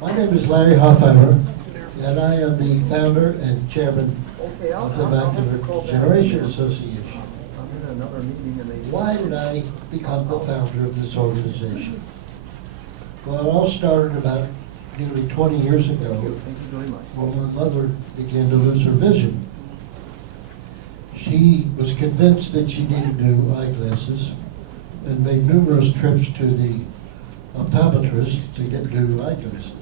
My name is Larry Hoffheimer, and I am the founder and chairman of the Macular Degeneration Association. Why did I become the founder of this organization? Well, it all started about nearly 20 years ago when my mother began to lose her vision. She was convinced that she needed new eyeglasses and made numerous trips to the optometrist to get new eyeglasses.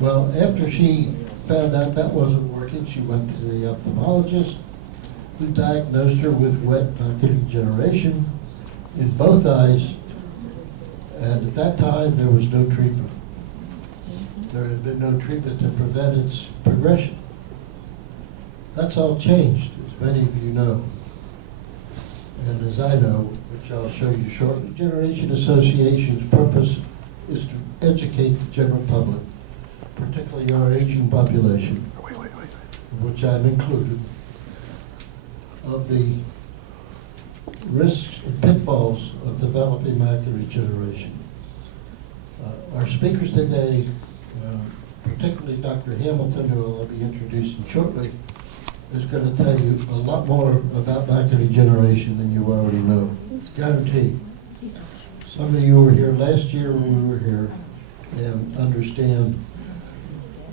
Well, after she found out that wasn't working, she went to the ophthalmologist, who diagnosed her with wet macular degeneration in both eyes, and at that time there was no treatment. There had been no treatment to prevent its progression. That's all changed, as many of you know. And as I know, which I'll show you shortly, Degeneration Association's purpose is to educate the general public, particularly our aging population, which I'm included, of the risks and pitfalls of developing macular degeneration. Our speakers today, particularly Dr. Hamilton, who I'll be introducing shortly, is going to tell you a lot more about macular degeneration than you already know. Guaranteed. Some of you were here last year when we were here and understand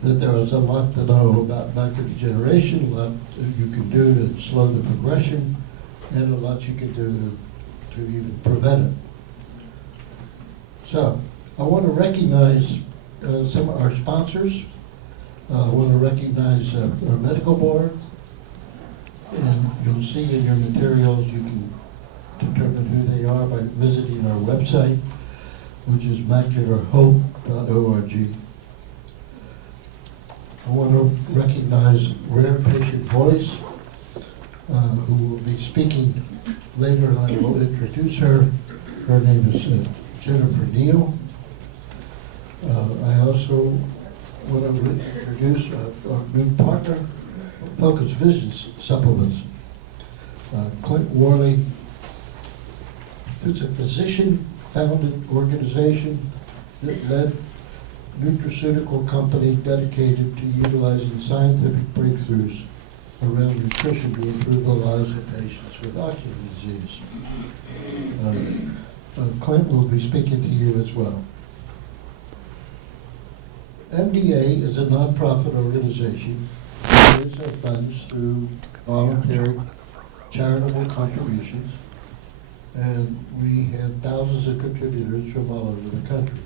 that there was a lot to know about macular degeneration, a lot you can do to slow the progression, and a lot you can do to even prevent it. So, I want to recognize some of our sponsors. I want to recognize our medical board, and you'll see in your materials you can determine who they are by visiting our website, which is macularhope.org. I want to recognize Rare Patient Voice, who will be speaking later, and I will introduce her. Her name is Jennifer Neal. I also want to introduce our new partner, Focus Vision Supplements. Clint Worley. It's a physician-founded organization that led nutraceutical company dedicated to utilizing scientific breakthroughs around nutrition to improve the lives of patients with ocular disease. Clint will be speaking to you as well. MDA is a nonprofit organization that raises our funds through voluntary charitable contributions, and we have thousands of contributors from all over the country.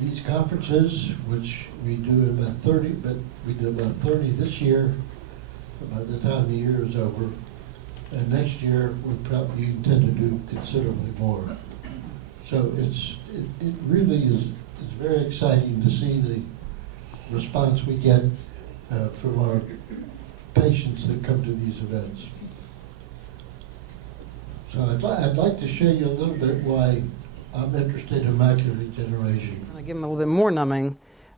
These conferences, which we do about 30, but we did about 30 this year, by the time the year is over, and next year we probably intend to do considerably more. So it really is it's very exciting to see the response we get from our patients that come to these events. So I'd like to show you a little bit why I'm interested in macular degeneration. I give them a little bit more numbing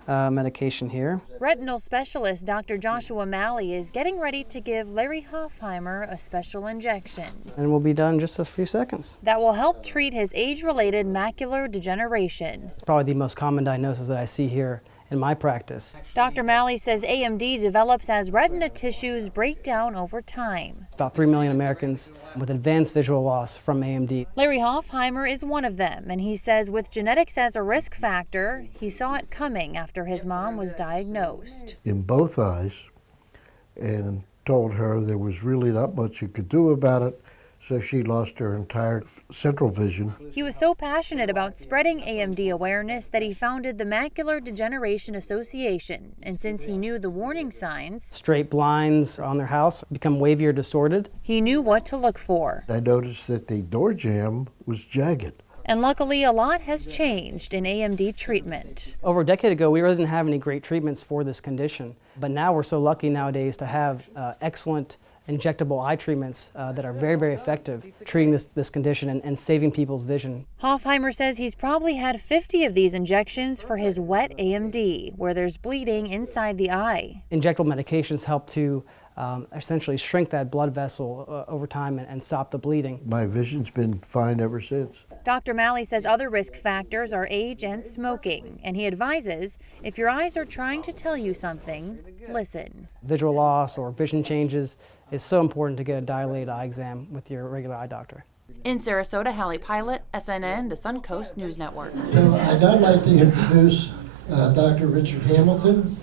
medication here. Retinal specialist Dr. Joshua Malley is getting ready to give Larry Hoffheimer a special injection. And we'll be done in just a few seconds. That will help treat his age-related macular degeneration. It's probably the most common diagnosis that I see here in my practice. Dr. Malley says AMD develops as retina tissues break down over time. About 3 million Americans with advanced visual loss from AMD. Larry Hoffheimer is one of them, and he says with genetics as a risk factor, he saw it coming after his mom was diagnosed. In both eyes, and told her there was really not much you could do about it, so she lost her entire central vision. He was so passionate about spreading AMD awareness that he founded the Macular Degeneration Association, and since he knew the warning signs, straight blinds on their house become wavy or distorted, he knew what to look for. I noticed that the door jamb was jagged. And luckily, a lot has changed in AMD treatment. Over a decade ago, we really didn't have any great treatments for this condition, but now we're so lucky nowadays to have excellent injectable eye treatments that are very, very effective treating this condition and saving people's vision. Hoffheimer says he's probably had 50 of these injections for his wet AMD, where there's bleeding inside the eye. Injectable medications help to essentially shrink that blood vessel over time and stop the bleeding. My vision's been fine ever since. Dr. Malley says other risk factors are age and smoking, and he advises if your eyes are trying to tell you something, listen. Visual loss or vision changes, it's so important to get a dilated eye exam with your regular eye doctor. In Sarasota, Hallie Pilot, SNN, the Suncoast News Network. So I'd now like to introduce Dr. Richard Hamilton,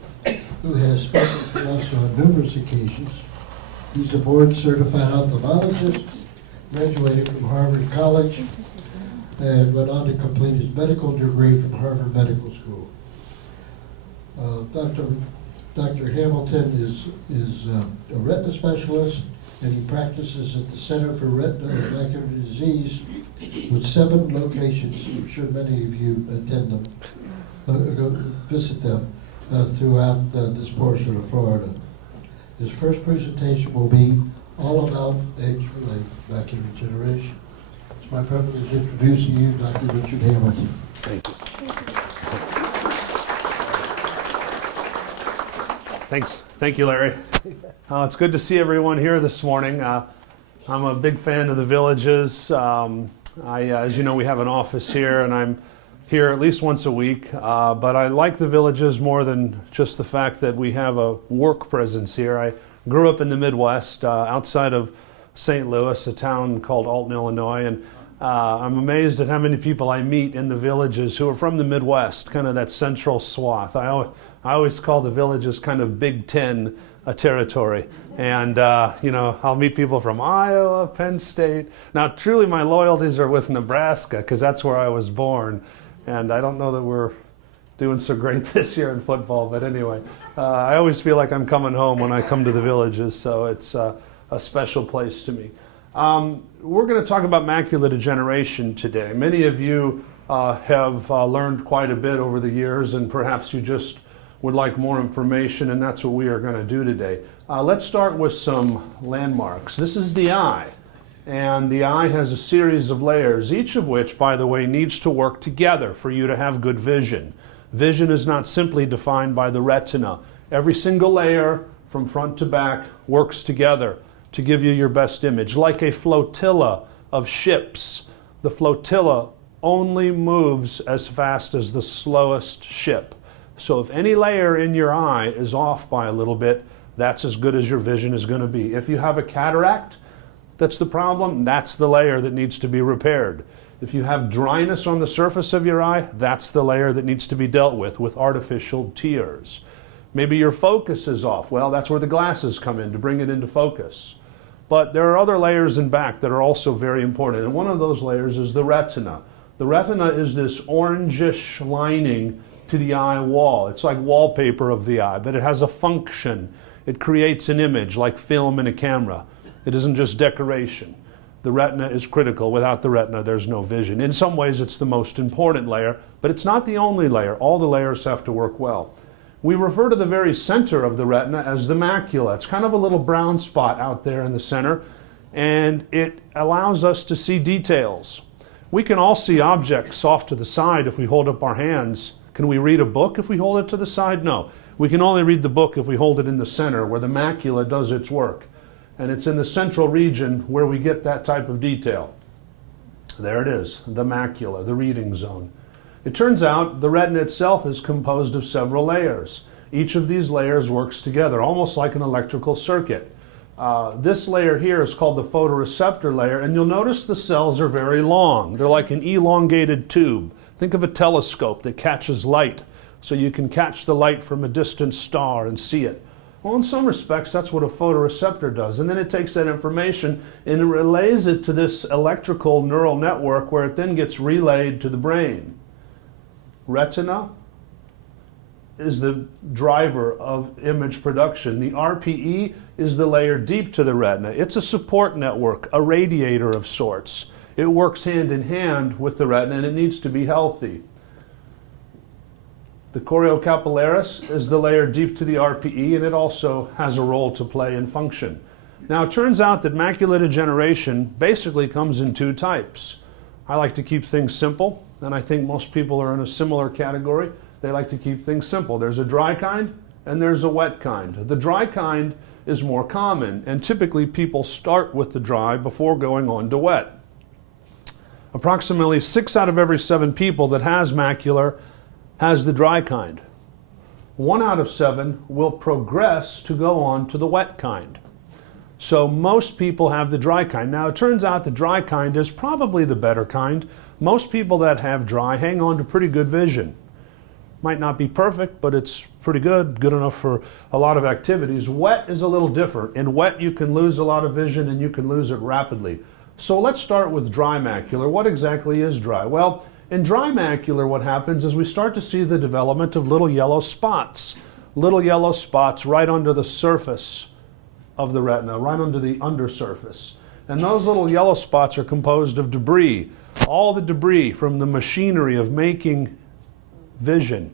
who has spoken to us on numerous occasions. He's a board-certified ophthalmologist, graduated from Harvard College, and went on to complete his medical degree from Harvard Medical School. Dr. Hamilton is a retina specialist, and he practices at the Center for Retina and Macular Disease with 7 locations. I'm sure many of you attend them, go visit them throughout this portion of Florida. His first presentation will be all about age-related macular degeneration. It's my privilege introducing you, Dr. Richard Hamilton. Thank you. Thanks. Thank you, Larry. It's good to see everyone here this morning. I'm a big fan of the Villages. As you know, we have an office here, and I'm here at least once a week. But I like the Villages more than just the fact that we have a work presence here. I grew up in the Midwest, outside of St. Louis, a town called Alton, Illinois, and I'm amazed at how many people I meet in the Villages who are from the Midwest, kind of that central swath. I always call the Villages kind of Big Ten territory. And, you know, I'll meet people from Iowa, Penn State. Now, truly my loyalties are with Nebraska, because that's where I was born. And I don't know that we're doing so great this year in football, but anyway, I always feel like I'm coming home when I come to the Villages, so it's a special place to me. We're going to talk about macular degeneration today. Many of you have learned quite a bit over the years, and perhaps you just would like more information, and that's what we are going to do today. Let's start with some landmarks. This is the eye, and the eye has a series of layers, each of which, by the way, needs to work together for you to have good vision. Vision is not simply defined by the retina. Every single layer from front to back works together to give you your best image. Like a flotilla of ships, the flotilla only moves as fast as the slowest ship. So if any layer in your eye is off by a little bit, that's as good as your vision is going to be. If you have a cataract, that's the problem, that's the layer that needs to be repaired. If you have dryness on the surface of your eye, that's the layer that needs to be dealt with artificial tears. Maybe your focus is off. Well, that's where the glasses come in to bring it into focus. But there are other layers in back that are also very important, and one of those layers is the retina. The retina is this orangish lining to the eye wall. It's like wallpaper of the eye, but it has a function. It creates an image like film in a camera. It isn't just decoration. The retina is critical. Without the retina, there's no vision. In some ways, it's the most important layer, but it's not the only layer. All the layers have to work well. We refer to the very center of the retina as the macula. It's kind of a little brown spot out there in the center, and it allows us to see details. We can all see objects off to the side if we hold up our hands. Can we read a book if we hold it to the side? No. We can only read the book if we hold it in the center where the macula does its work. And it's in the central region where we get that type of detail. There it is, the macula, the reading zone. It turns out the retina itself is composed of several layers. Each of these layers works together, almost like an electrical circuit. This layer here is called the photoreceptor layer, and you'll notice the cells are very long. They're like an elongated tube. Think of a telescope that catches light, so you can catch the light from a distant star and see it. Well, in some respects, that's what a photoreceptor does. And then it takes that information and it relays it to this electrical neural network where it then gets relayed to the brain. Retina is the driver of image production. The RPE is the layer deep to the retina. It's a support network, a radiator of sorts. It works hand in hand with the retina, and it needs to be healthy. The choriocapillaris is the layer deep to the RPE, and it also has a role to play in function. Now, it turns out that macular degeneration basically comes in 2 types. I like to keep things simple, and I think most people are in a similar category. They like to keep things simple. There's a dry kind, and there's a wet kind. The dry kind is more common, and typically people start with the dry before going on to wet. Approximately 6 out of every 7 people that has macular has the dry kind. 1 out of 7 will progress to go on to the wet kind. So most people have the dry kind. Now it turns out the dry kind is probably the better kind. Most people that have dry hang on to pretty good vision. Might not be perfect, but it's pretty good enough for a lot of activities. Wet is a little different. In wet you can lose a lot of vision and you can lose it rapidly. So let's start with dry macular. What exactly is dry? Well, in dry macular what happens is we start to see the development of little yellow spots right under the surface of the retina, right under the undersurface. And those little yellow spots are composed of debris, all the debris from the machinery of making vision.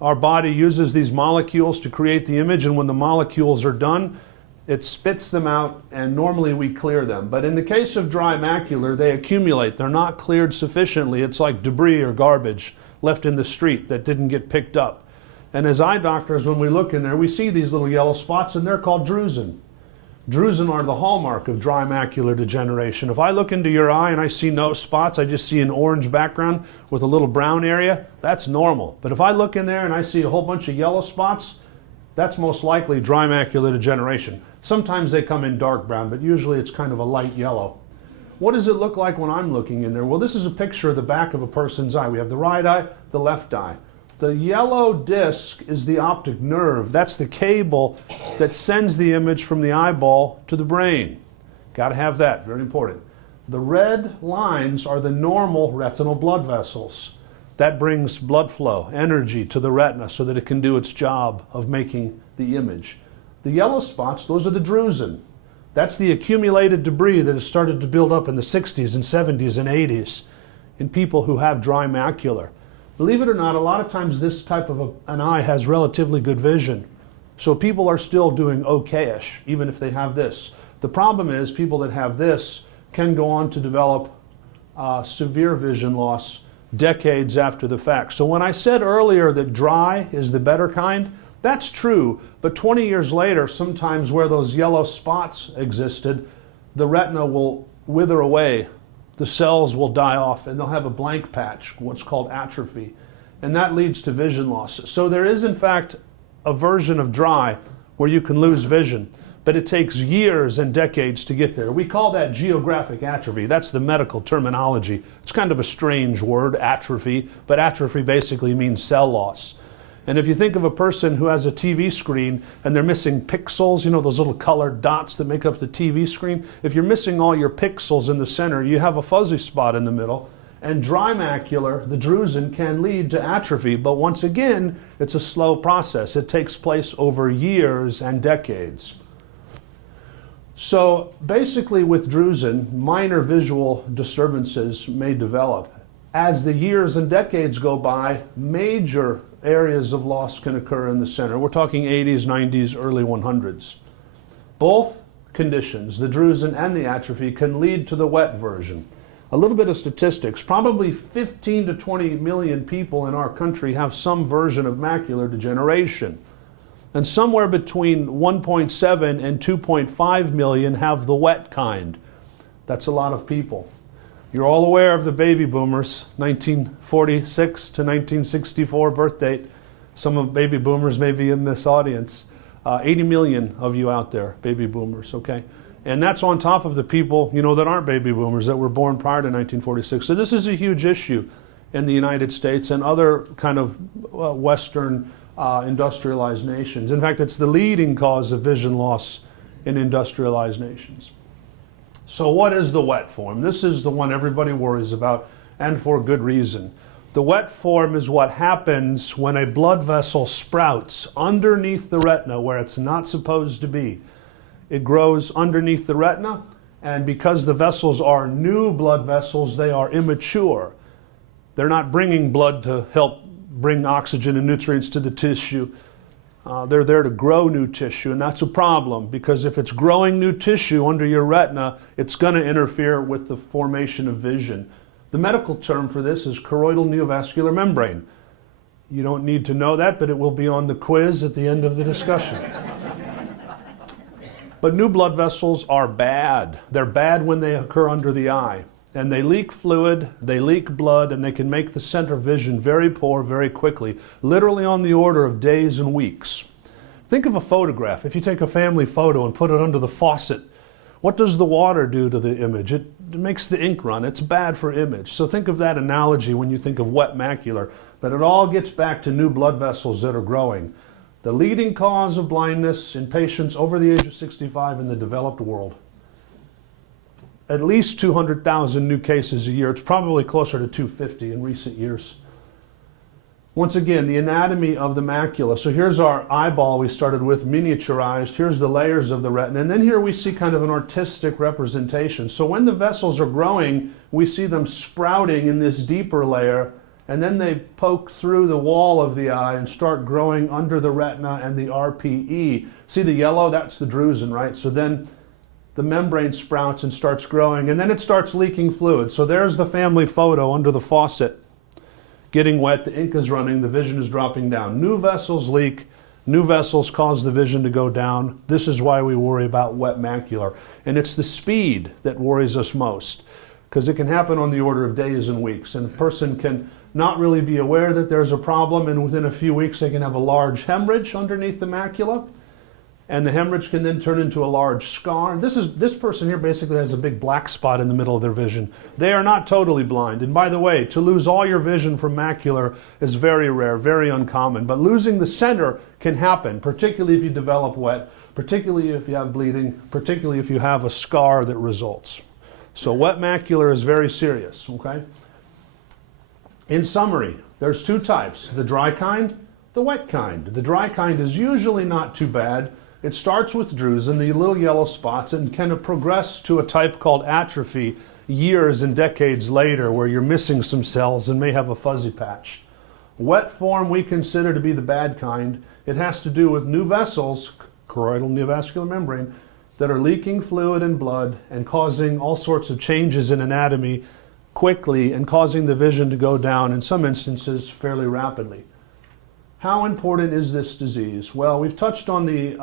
Our body uses these molecules to create the image, and when the molecules are done, it spits them out, and normally we clear them. But in the case of dry macular, they accumulate. They're not cleared sufficiently. It's like debris or garbage left in the street that didn't get picked up. And as eye doctors, when we look in there, we see these little yellow spots, and they're called drusen. Drusen are the hallmark of dry macular degeneration. If I look into your eye and I see no spots, I just see an orange background with a little brown area, that's normal. But if I look in there and I see a whole bunch of yellow spots, that's most likely dry macular degeneration. Sometimes they come in dark brown, but usually it's kind of a light yellow. What does it look like when I'm looking in there? Well, this is a picture of the back of a person's eye. We have the right eye, the left eye. The yellow disc is the optic nerve. That's the cable that sends the image from the eyeball to the brain. Got to have that, very important. The red lines are the normal retinal blood vessels. That brings blood flow, energy to the retina so that it can do its job of making the image. The yellow spots, those are the drusen. That's the accumulated debris that has started to build up in the 60s and 70s and 80s in people who have dry macular. Believe it or not, a lot of times this type of an eye has relatively good vision. So people are still doing okay-ish, even if they have this. The problem is people that have this can go on to develop severe vision loss decades after the fact. So when I said earlier that dry is the better kind, that's true, but 20 years later, sometimes where those yellow spots existed, the retina will wither away. The cells will die off and they'll have a blank patch, what's called atrophy, and that leads to vision loss. So there is in fact a version of dry where you can lose vision, but it takes years and decades to get there. We call that geographic atrophy. That's the medical terminology. It's kind of a strange word, atrophy, but atrophy basically means cell loss. And if you think of a person who has a TV screen and they're missing pixels, you know, those little colored dots that make up the TV screen, if you're missing all your pixels in the center, you have a fuzzy spot in the middle. And dry macular, the drusen, can lead to atrophy, but once again, it's a slow process. It takes place over years and decades. So basically with drusen, minor visual disturbances may develop. As the years and decades go by, major areas of loss can occur in the center. We're talking 80s, 90s, early 100s. Both conditions, the drusen and the atrophy, can lead to the wet version. A little bit of statistics, probably 15 to 20 million people in our country have some version of macular degeneration. And somewhere between 1.7 and 2.5 million have the wet kind. That's a lot of people. You're all aware of the baby boomers, 1946 to 1964 birth date. Some of baby boomers may be in this audience. 80 million of you out there, baby boomers, okay? And that's on top of the people, you know, that aren't baby boomers, that were born prior to 1946. So this is a huge issue in the United States and other kind of Western industrialized nations. In fact, it's the leading cause of vision loss in industrialized nations. So what is the wet form? This is the one everybody worries about, and for good reason. The wet form is what happens when a blood vessel sprouts underneath the retina where it's not supposed to be. It grows underneath the retina, and because the vessels are new blood vessels, they are immature. They're not bringing blood to help bring oxygen and nutrients to the tissue. They're there to grow new tissue, and that's a problem because if it's growing new tissue under your retina, it's going to interfere with the formation of vision. The medical term for this is choroidal neovascular membrane. You don't need to know that, but it will be on the quiz at the end of the discussion. But new blood vessels are bad. They're bad when they occur under the eye. And they leak fluid, they leak blood, and they can make the center vision very poor very quickly, literally on the order of days and weeks. Think of a photograph. If you take a family photo and put it under the faucet, what does the water do to the image? It makes the ink run. It's bad for image. So think of that analogy when you think of wet macular. But it all gets back to new blood vessels that are growing. The leading cause of blindness in patients over the age of 65 in the developed world. At least 200,000 new cases a year. It's probably closer to 250 in recent years. Once again, the anatomy of the macula. So here's our eyeball we started with, miniaturized. Here's the layers of the retina. And then here we see kind of an artistic representation. So when the vessels are growing, we see them sprouting in this deeper layer, and then they poke through the wall of the eye and start growing under the retina and the RPE. See the yellow? That's the drusen, right? So then the membrane sprouts and starts growing, and then it starts leaking fluid. So there's the family photo under the faucet. Getting wet, the ink is running, the vision is dropping down. New vessels leak, new vessels cause the vision to go down. This is why we worry about wet macular. And it's the speed that worries us most, because it can happen on the order of days and weeks. And a person can not really be aware that there's a problem, and within a few weeks they can have a large hemorrhage underneath the macula. And the hemorrhage can then turn into a large scar. This person here basically has a big black spot in the middle of their vision. They are not totally blind. And by the way, to lose all your vision from macular is very rare, very uncommon. But losing the center can happen, particularly if you develop wet, particularly if you have bleeding, particularly if you have a scar that results. So wet macular is very serious, okay? In summary, there's two types, the dry kind, the wet kind. The dry kind is usually not too bad. It starts with drusen, the little yellow spots, and can progress to a type called atrophy years and decades later, where you're missing some cells and may have a fuzzy patch. Wet form we consider to be the bad kind. It has to do with new vessels, choroidal neovascular membrane, that are leaking fluid and blood and causing all sorts of changes in anatomy quickly and causing the vision to go down, in some instances, fairly rapidly. How important is this disease? Well, we've touched on the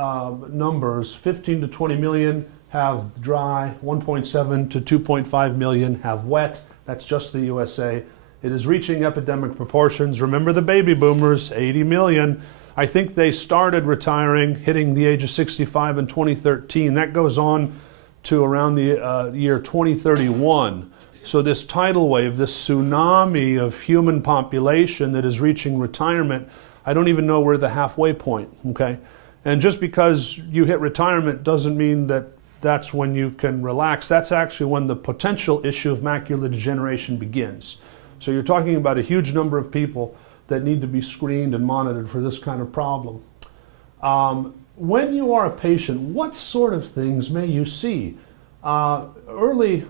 numbers. 15 to 20 million have dry, 1.7 to 2.5 million have wet. That's just the USA. It is reaching epidemic proportions. Remember the baby boomers, 80 million. I think they started retiring, hitting the age of 65 in 2013. That goes on to around the year 2031. So this tidal wave, this tsunami of human population that is reaching retirement, I don't even know where the halfway point, okay? And just because you hit retirement doesn't mean that that's when you can relax. That's actually when the potential issue of macular degeneration begins. So you're talking about a huge number of people that need to be screened and monitored for this kind of problem. When you are a patient, what sort of things may you see? Early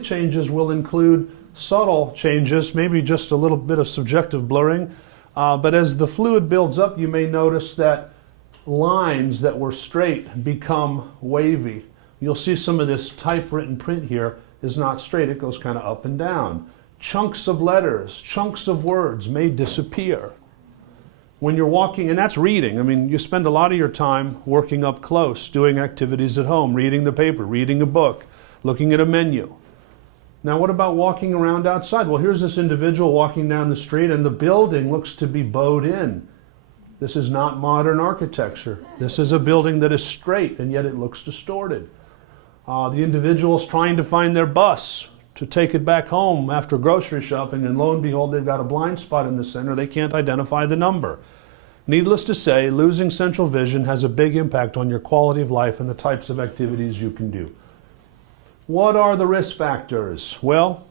changes will include subtle changes, maybe just a little bit of subjective blurring. But as the fluid builds up, you may notice that lines that were straight become wavy. You'll see some of this typewritten print here is not straight. It goes kind of up and down. Chunks of letters, chunks of words may disappear. When you're walking, and that's reading. I mean, you spend a lot of your time working up close, doing activities at home, reading the paper, reading a book, looking at a menu. Now, what about walking around outside? Well, here's this individual walking down the street, and the building looks to be bowed in. This is not modern architecture. This is a building that is straight, and yet it looks distorted. The individual's trying to find their bus to take it back home after grocery shopping, and lo and behold, they've got a blind spot in the center. They can't identify the number. Needless to say, losing central vision has a big impact on your quality of life and the types of activities you can do. What are the risk factors? Well,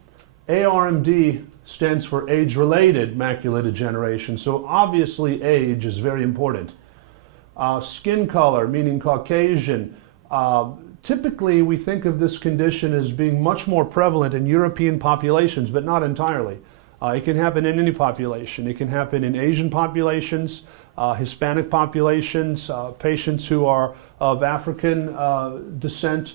ARMD stands for age-related macular degeneration, so obviously age is very important. Skin color, meaning Caucasian. Typically, we think of this condition as being much more prevalent in European populations, but not entirely. It can happen in any population. It can happen in Asian populations, Hispanic populations, patients who are of African descent,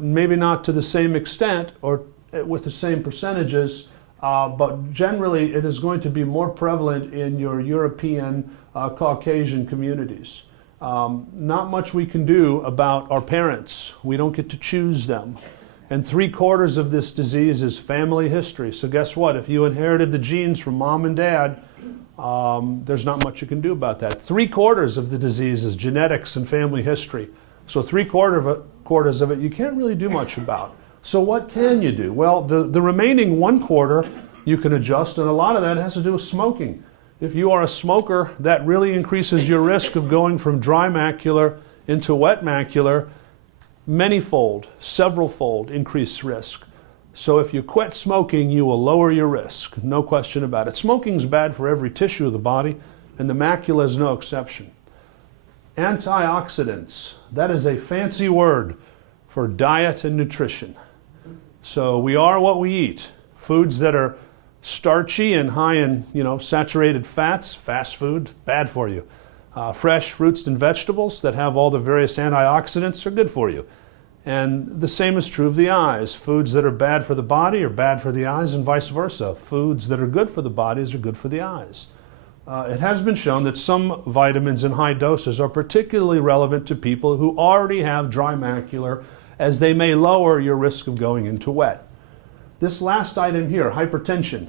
maybe not to the same extent or with the same percentages, but generally it is going to be more prevalent in your European, Caucasian communities. Not much we can do about our parents. We don't get to choose them. And 3/4 of this disease is family history. So guess what? If you inherited the genes from mom and dad, there's not much you can do about that. 3/4 of the disease is genetics and family history. So 3/4 of it you can't really do much about. So what can you do? Well, the remaining 1/4 you can adjust, and a lot of that has to do with smoking. If you are a smoker, that really increases your risk of going from dry macular into wet macular, many-fold, several-fold increased risk. So if you quit smoking, you will lower your risk, no question about it. Smoking's bad for every tissue of the body, and the macula is no exception. Antioxidants, that is a fancy word for diet and nutrition. So we are what we eat. Foods that are starchy and high in, saturated fats, fast food, bad for you. Fresh fruits and vegetables that have all the various antioxidants are good for you. And the same is true of the eyes. Foods that are bad for the body are bad for the eyes, and vice versa. Foods that are good for the bodies are good for the eyes. It has been shown that some vitamins in high doses are particularly relevant to people who already have dry macular, as they may lower your risk of going into wet. This last item here, hypertension.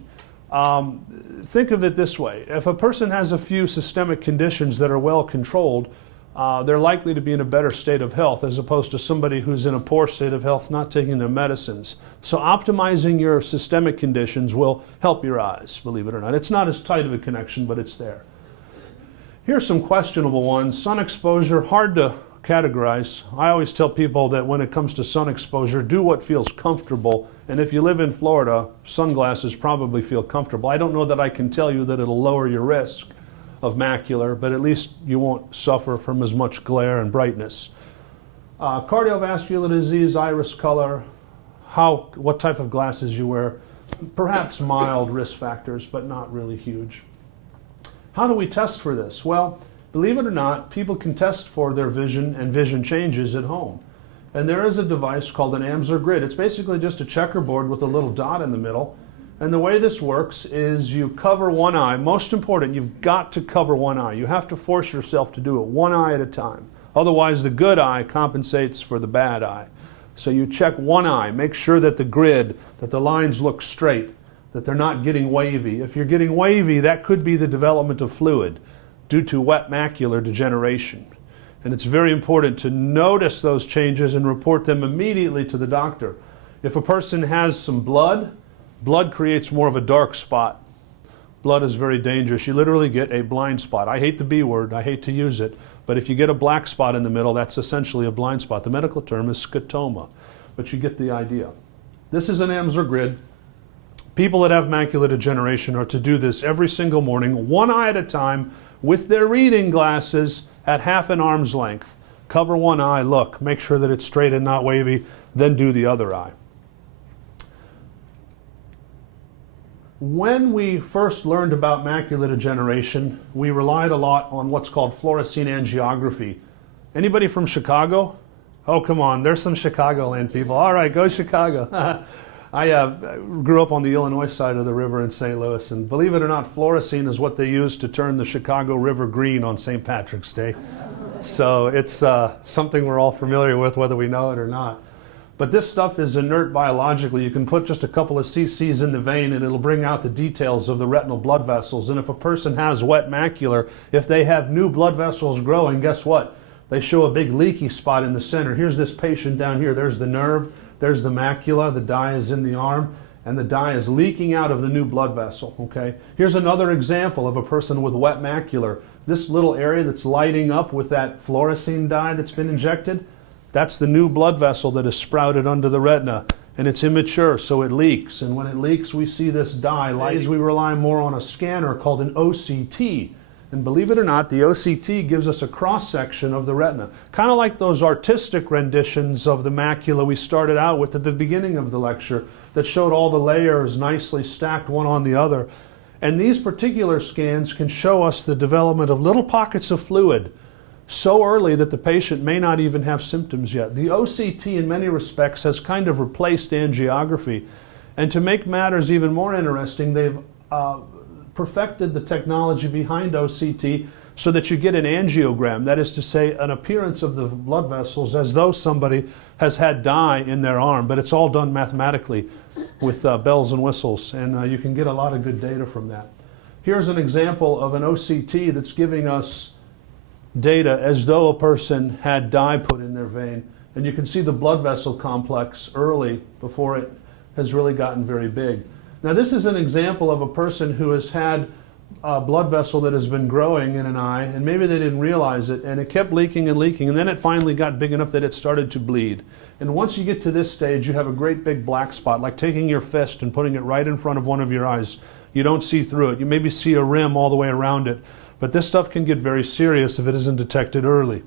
Think of it this way. If a person has a few systemic conditions that are well controlled, they're likely to be in a better state of health as opposed to somebody who's in a poor state of health not taking their medicines. So optimizing your systemic conditions will help your eyes, believe it or not. It's not as tight of a connection, but it's there. Here's some questionable ones. Sun exposure, hard to categorize. I always tell people that when it comes to sun exposure, do what feels comfortable. And if you live in Florida, sunglasses probably feel comfortable. I don't know that I can tell you that it'll lower your risk of macular, but at least you won't suffer from as much glare and brightness. Cardiovascular disease, iris color, what type of glasses you wear, perhaps mild risk factors, but not really huge. How do we test for this? Well, believe it or not, people can test for their vision and vision changes at home. And there is a device called an Amsler grid. It's basically just a checkerboard with a little dot in the middle. And the way this works is you cover one eye. Most important, you've got to cover one eye. You have to force yourself to do it one eye at a time. Otherwise, the good eye compensates for the bad eye. So you check one eye, make sure that the grid, that the lines look straight, that they're not getting wavy. If you're getting wavy, that could be the development of fluid due to wet macular degeneration. And it's very important to notice those changes and report them immediately to the doctor. If a person has some blood creates more of a dark spot. Blood is very dangerous. You literally get a blind spot. I hate the B word, I hate to use it, but if you get a black spot in the middle, that's essentially a blind spot. The medical term is scotoma, but you get the idea. This is an Amsler grid. People that have macular degeneration are to do this every single morning, one eye at a time, with their reading glasses at half an arm's length. Cover one eye, look, make sure that it's straight and not wavy, then do the other eye. When we first learned about macular degeneration, we relied a lot on what's called fluorescein angiography. Anybody from Chicago? Oh, come on, there's some Chicagoland people. All right, go Chicago. I grew up on the Illinois side of the river in St. Louis, and believe it or not, fluorescein is what they used to turn the Chicago River green on St. Patrick's Day. So it's something we're all familiar with, whether we know it or not. But this stuff is inert biologically. You can put just a couple of cc's in the vein and it'll bring out the details of the retinal blood vessels. And if a person has wet macular, if they have new blood vessels growing, guess what? They show a big leaky spot in the center. Here's this patient down here. There's the nerve, there's the macula, the dye is in the arm, and the dye is leaking out of the new blood vessel, okay? Here's another example of a person with wet macular. This little area that's lighting up with that fluorescein dye that's been injected, that's the new blood vessel that is sprouted under the retina, and it's immature, so it leaks. And when it leaks, we see this dye. We rely more on a scanner called an OCT. And believe it or not, the OCT gives us a cross-section of the retina. Kind of like those artistic renditions of the macula we started out with at the beginning of the lecture that showed all the layers nicely stacked one on the other. And these particular scans can show us the development of little pockets of fluid so early that the patient may not even have symptoms yet. The OCT in many respects has kind of replaced angiography. And to make matters even more interesting, they've perfected the technology behind OCT so that you get an angiogram, that is to say, an appearance of the blood vessels as though somebody has had dye in their arm, but it's all done mathematically with bells and whistles, and you can get a lot of good data from that. Here's an example of an OCT that's giving us data as though a person had dye put in their vein, and you can see the blood vessel complex early before it has really gotten very big. Now this is an example of a person who has had a blood vessel that has been growing in an eye, and maybe they didn't realize it, and it kept leaking and leaking, and then it finally got big enough that it started to bleed. And once you get to this stage, you have a great big black spot, like taking your fist and putting it right in front of one of your eyes. You don't see through it. You maybe see a rim all the way around it, but this stuff can get very serious if it isn't detected early.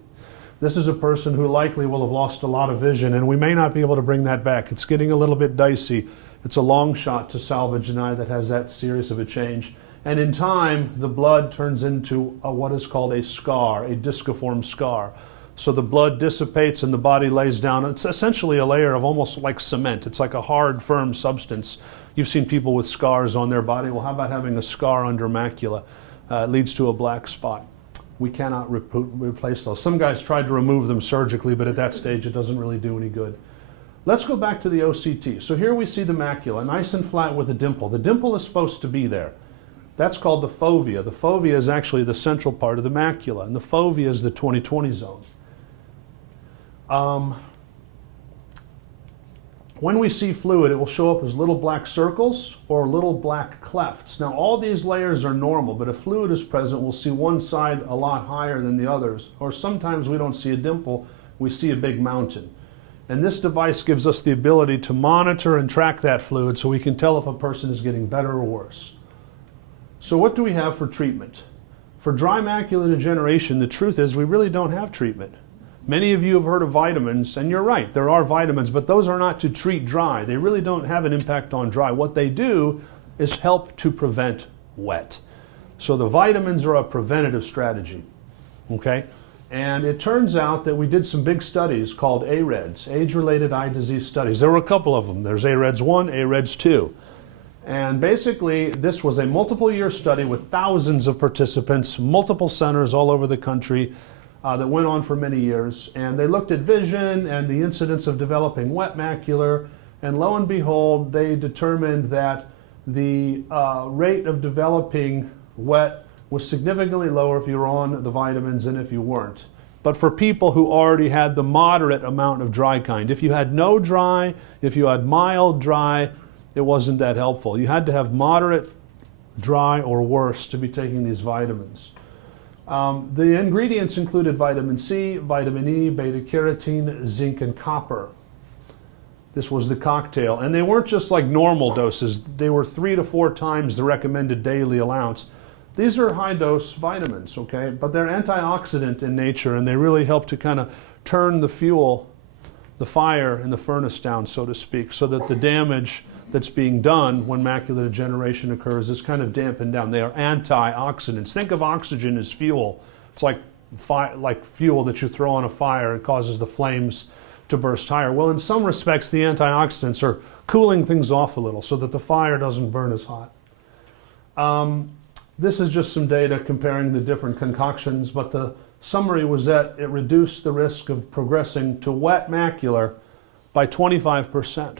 This is a person who likely will have lost a lot of vision, and we may not be able to bring that back. It's getting a little bit dicey. It's a long shot to salvage an eye that has that serious of a change. And in time, the blood turns into what is called a scar, a disciform scar. So the blood dissipates and the body lays down. It's essentially a layer of almost like cement. It's like a hard, firm substance. You've seen people with scars on their body. Well, how about having a scar under macula? It leads to a black spot. We cannot replace those. Some guys tried to remove them surgically, but at that stage it doesn't really do any good. Let's go back to the OCT. So here we see the macula, nice and flat with a dimple. The dimple is supposed to be there. That's called the fovea. The fovea is actually the central part of the macula, and the fovea is the 20/20 zone. When we see fluid, it will show up as little black circles or little black clefts. Now, all these layers are normal, but if fluid is present, we'll see one side a lot higher than the others, or sometimes we don't see a dimple, we see a big mountain. And this device gives us the ability to monitor and track that fluid so we can tell if a person is getting better or worse. So what do we have for treatment? For dry macular degeneration, the truth is we really don't have treatment. Many of you have heard of vitamins, and you're right, there are vitamins, but those are not to treat dry. They really don't have an impact on dry. What they do is help to prevent wet. So the vitamins are a preventative strategy, okay? And it turns out that we did some big studies called AREDS, age-related eye disease studies. There were a couple of them. There's AREDS 1, AREDS 2. And basically, this was a multiple-year study with thousands of participants, multiple centers all over the country that went on for many years. And they looked at vision and the incidence of developing wet macular. And lo and behold, they determined that the rate of developing wet was significantly lower if you were on the vitamins than if you weren't. But for people who already had the moderate amount of dry kind, if you had no dry, if you had mild dry, it wasn't that helpful. You had to have moderate dry or worse to be taking these vitamins. The ingredients included vitamin C, vitamin E, beta-carotene, zinc, and copper. This was the cocktail. And they weren't just like normal doses. They were 3 to 4 times the recommended daily allowance. These are high-dose vitamins, okay? But they're antioxidant in nature, and they really help to kind of turn the fuel, the fire in the furnace down, so to speak, so that the damage that's being done when macular degeneration occurs is kind of dampened down. They are antioxidants. Think of oxygen as fuel. It's like fuel that you throw on a fire and causes the flames to burst higher. Well, in some respects, the antioxidants are cooling things off a little so that the fire doesn't burn as hot. This is just some data comparing the different concoctions, but the summary was that it reduced the risk of progressing to wet macular by 25%.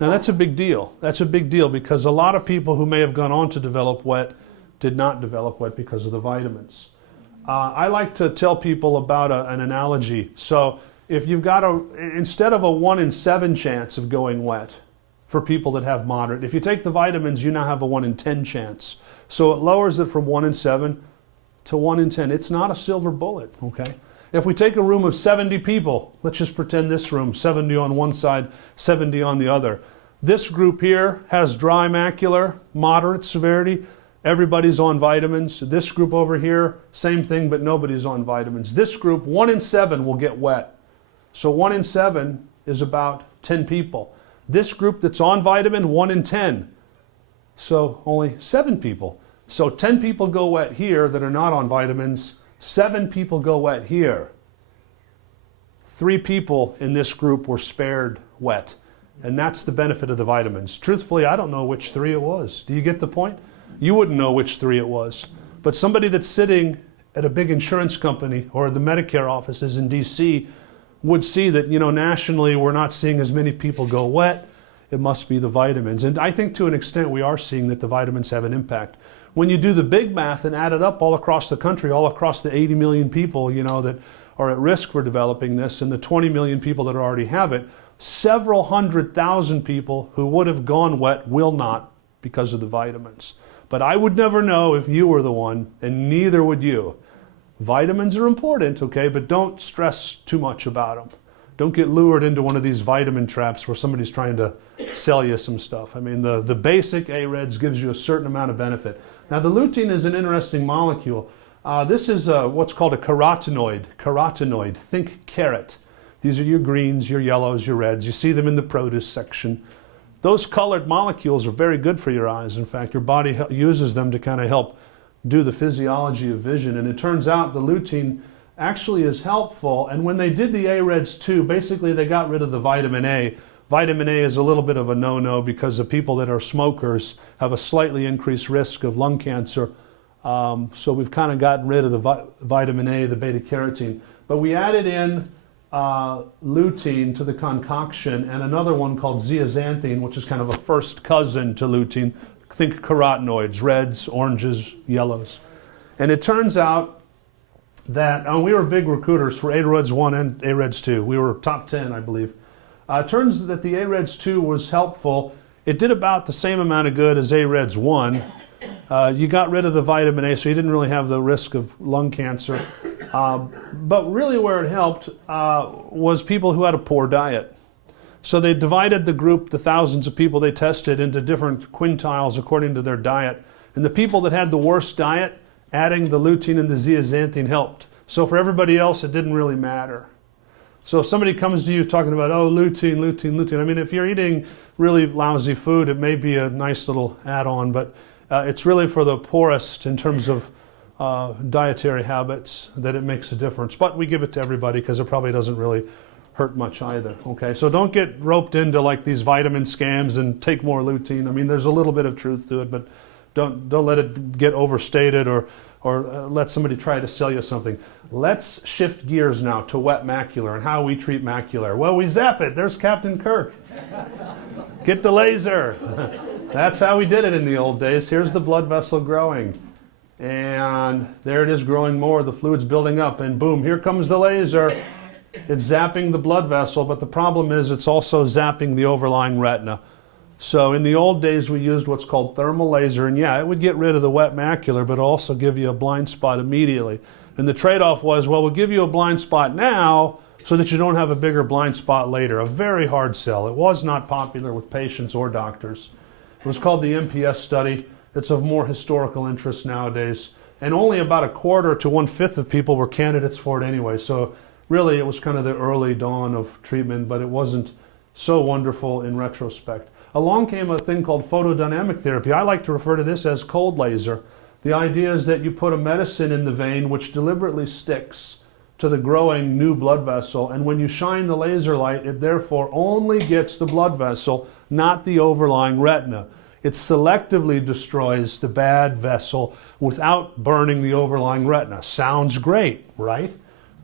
Now that's a big deal. That's a big deal because a lot of people who may have gone on to develop wet did not develop wet because of the vitamins. I like to tell people about an analogy. So if you've got instead of a 1 in 7 chance of going wet for people that have moderate, if you take the vitamins, you now have a 1 in 10 chance. So it lowers it from 1 in 7 to 1 in 10. It's not a silver bullet, okay? If we take a room of 70 people, let's just pretend this room, 70 on one side, 70 on the other. This group here has dry macular, moderate severity. Everybody's on vitamins. This group over here, same thing, but nobody's on vitamins. This group, 1 in 7 will get wet. So 1 in 7 is about 10 people. This group that's on vitamin, 1 in 10. So only 7 people. So 10 people go wet here that are not on vitamins. 7 people go wet here. 3 people in this group were spared wet. And that's the benefit of the vitamins. Truthfully, I don't know which 3 it was. Do you get the point? You wouldn't know which 3 it was. But somebody that's sitting at a big insurance company or the Medicare offices in DC would see that, nationally we're not seeing as many people go wet. It must be the vitamins. And I think to an extent we are seeing that the vitamins have an impact. When you do the big math and add it up all across the country, all across the 80 million people, that are at risk for developing this and the 20 million people that already have it, several 100,000 people who would have gone wet will not because of the vitamins. But I would never know if you were the one, and neither would you. Vitamins are important, okay, but don't stress too much about them. Don't get lured into one of these vitamin traps where somebody's trying to sell you some stuff. I mean, the basic AREDS gives you a certain amount of benefit. Now, the lutein is an interesting molecule. This is what's called a carotenoid. Carotenoid, think carrot. These are your greens, your yellows, your reds. You see them in the produce section. Those colored molecules are very good for your eyes. In fact, your body uses them to kind of help do the physiology of vision. And it turns out the lutein actually is helpful. And when they did the AREDS 2, basically they got rid of the vitamin A. Vitamin A is a little bit of a no-no because the people that are smokers have a slightly increased risk of lung cancer. So we've kind of gotten rid of the vitamin A, the beta-carotene. But we added in lutein to the concoction and another one called zeaxanthine, which is kind of a first cousin to lutein. Think carotenoids, reds, oranges, yellows. And it turns out that we were big recruiters for AREDS 1 and AREDS 2. We were top 10, I believe. It turns that the AREDS 2 was helpful. It did about the same amount of good as AREDS 1. You got rid of the vitamin A, so you didn't really have the risk of lung cancer. But really where it helped was people who had a poor diet. So they divided the group, the thousands of people they tested, into different quintiles according to their diet. And the people that had the worst diet, adding the lutein and the zeaxanthine helped. So for everybody else, it didn't really matter. So if somebody comes to you talking about, oh, lutein, lutein, lutein. I mean, if you're eating really lousy food, it may be a nice little add-on, but it's really for the poorest in terms of dietary habits that it makes a difference. But we give it to everybody because it probably doesn't really hurt much either. Okay, so don't get roped into like these vitamin scams and take more lutein. I mean, there's a little bit of truth to it, but don't let it get overstated or let somebody try to sell you something. Let's shift gears now to wet macular and how we treat macular. Well, we zap it. There's Captain Kirk. Get the laser. That's how we did it in the old days. Here's the blood vessel growing. And there it is growing more. The fluid's building up. And boom, here comes the laser. It's zapping the blood vessel, but the problem is it's also zapping the overlying retina. So in the old days, we used what's called thermal laser, and yeah, it would get rid of the wet macular, but also give you a blind spot immediately. And the trade-off was, well, we'll give you a blind spot now so that you don't have a bigger blind spot later. A very hard sell. It was not popular with patients or doctors. It was called the MPS study. It's of more historical interest nowadays. And only about a quarter to 1/5 of people were candidates for it anyway. So really, it was kind of the early dawn of treatment, but it wasn't so wonderful in retrospect. Along came a thing called photodynamic therapy. I like to refer to this as cold laser. The idea is that you put a medicine in the vein which deliberately sticks to the growing new blood vessel, and when you shine the laser light, it therefore only gets the blood vessel, not the overlying retina. It selectively destroys the bad vessel without burning the overlying retina. Sounds great, right?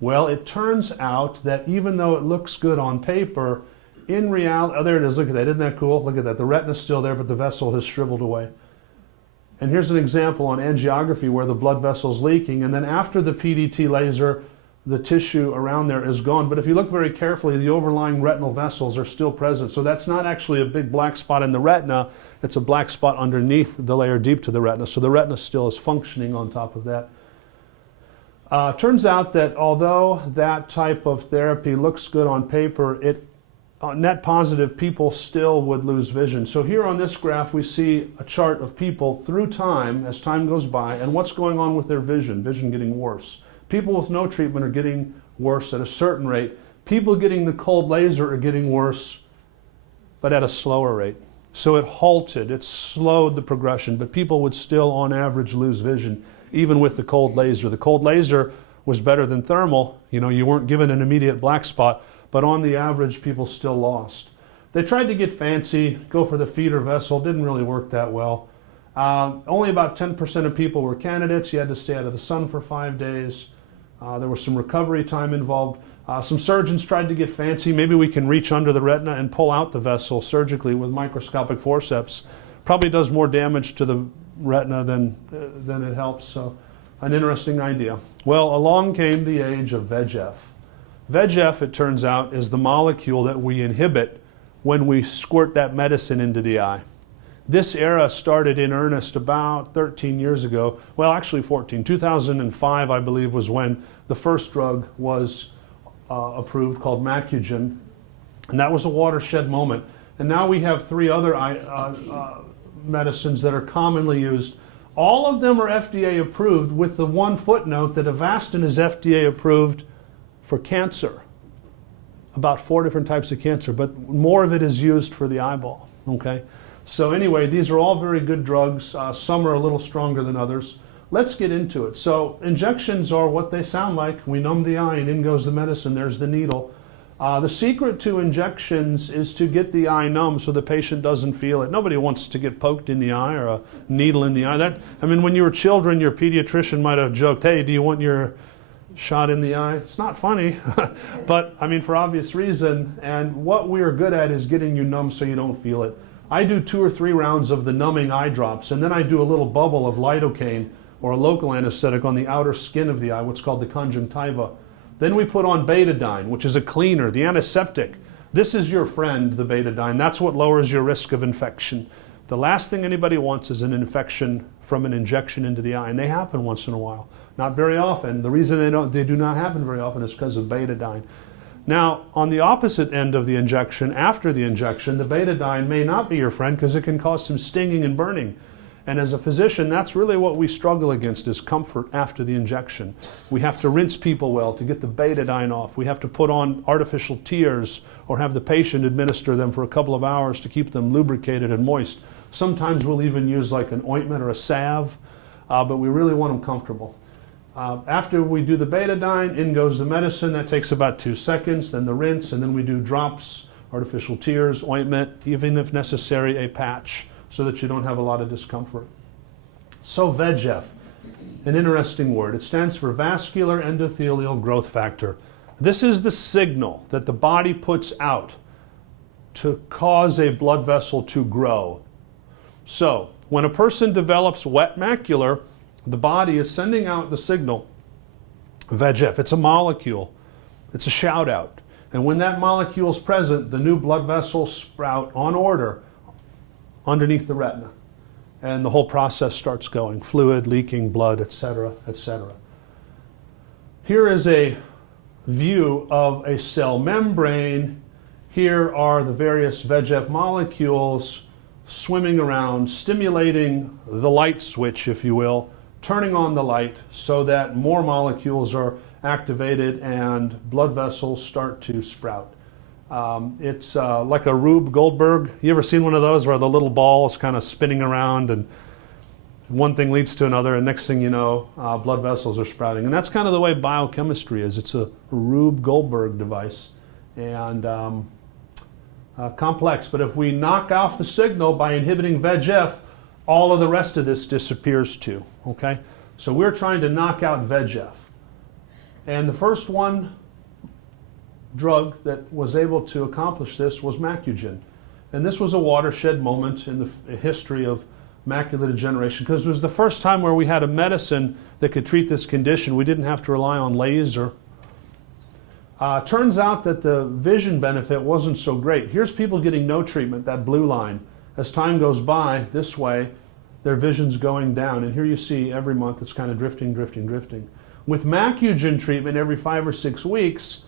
Well, it turns out that even though it looks good on paper, in reality, oh, there it is, look at that, isn't that cool? Look at that, the retina's still there, but the vessel has shriveled away. And here's an example on angiography where the blood vessel's leaking, and then after the PDT laser, the tissue around there is gone. But if you look very carefully, the overlying retinal vessels are still present. So that's not actually a big black spot in the retina, it's a black spot underneath the layer deep to the retina. So the retina still is functioning on top of that. Turns out that although that type of therapy looks good on paper, net positive, people still would lose vision. So here on this graph, we see a chart of people through time, as time goes by, and what's going on with their vision getting worse. People with no treatment are getting worse at a certain rate. People getting the cold laser are getting worse, but at a slower rate. So it halted, it slowed the progression, but people would still, on average, lose vision, even with the cold laser. The cold laser was better than thermal. You know, you weren't given an immediate black spot, but on the average, people still lost. They tried to get fancy, go for the feeder vessel, didn't really work that well. Only about 10% of people were candidates. You had to stay out of the sun for 5 days. There was some recovery time involved. Some surgeons tried to get fancy. Maybe we can reach under the retina and pull out the vessel surgically with microscopic forceps. Probably does more damage to the retina than it helps. So, an interesting idea. Well, along came the age of VEGF. VEGF, it turns out, is the molecule that we inhibit when we squirt that medicine into the eye. This era started in earnest about 13 years ago. Well, actually 14. 2005, I believe, was when the first drug was approved, called Macular, and that was a watershed moment. And now we have 3 other medicines that are commonly used. All of them are FDA approved, with the one footnote that Avastin is FDA approved for cancer, about 4 different types of cancer, but more of it is used for the eyeball. Okay, so anyway, these are all very good drugs. Some are a little stronger than others. Let's get into it. So injections are what they sound like. We numb the eye and in goes the medicine. There's the needle. The secret to injections is to get the eye numb so the patient doesn't feel it. Nobody wants to get poked in the eye or a needle in the eye. When you were children, your pediatrician might have joked, "Hey, do you want your shot in the eye?" It's not funny, but for obvious reason. And what we are good at is getting you numb so you don't feel it. I do 2 or 3 rounds of the numbing eye drops, and then I do a little bubble of lidocaine or a local anesthetic on the outer skin of the eye, what's called the conjunctiva. Then we put on betadine, which is a cleaner, the antiseptic. This is your friend, the betadine. That's what lowers your risk of infection. The last thing anybody wants is an infection from an injection into the eye, and they happen once in a while. Not very often. The reason they do not happen very often is because of betadine. Now, on the opposite end of the injection, after the injection, the betadine may not be your friend because it can cause some stinging and burning. And as a physician, that's really what we struggle against, is comfort after the injection. We have to rinse people well to get the betadine off. We have to put on artificial tears or have the patient administer them for a couple of hours to keep them lubricated and moist. Sometimes we'll even use like an ointment or a salve, but we really want them comfortable. After we do the betadine, in goes the medicine. That takes about 2 seconds, then the rinse, and then we do drops, artificial tears, ointment, even if necessary, a patch, so that you don't have a lot of discomfort. So VEGF, an interesting word. It stands for vascular endothelial growth factor. This is the signal that the body puts out to cause a blood vessel to grow. So when a person develops wet macular, the body is sending out the signal, VEGF. It's a molecule. It's a shout out. And when that molecule is present, the new blood vessels sprout on order underneath the retina. And the whole process starts going, fluid, leaking, blood, etc., etc. Here is a view of a cell membrane. Here are the various VEGF molecules swimming around, stimulating the light switch, if you will, turning on the light so that more molecules are activated and blood vessels start to sprout. It's like a Rube Goldberg. You ever seen one of those where the little ball is kind of spinning around and one thing leads to another, and next thing you know, blood vessels are sprouting. And that's kind of the way biochemistry is. It's a Rube Goldberg device, and complex. But if we knock off the signal by inhibiting VEGF, all of the rest of this disappears too. Okay? So we're trying to knock out VEGF. And the first drug that was able to accomplish this was Macular. And this was a watershed moment in the history of macular degeneration, because it was the first time where we had a medicine that could treat this condition. We didn't have to rely on laser. Turns out that the vision benefit wasn't so great. Here's people getting no treatment, that blue line. As time goes by, this way, their vision's going down. And here you see every month it's kind of drifting, drifting, drifting. With Macular treatment every 5 or 6 weeks,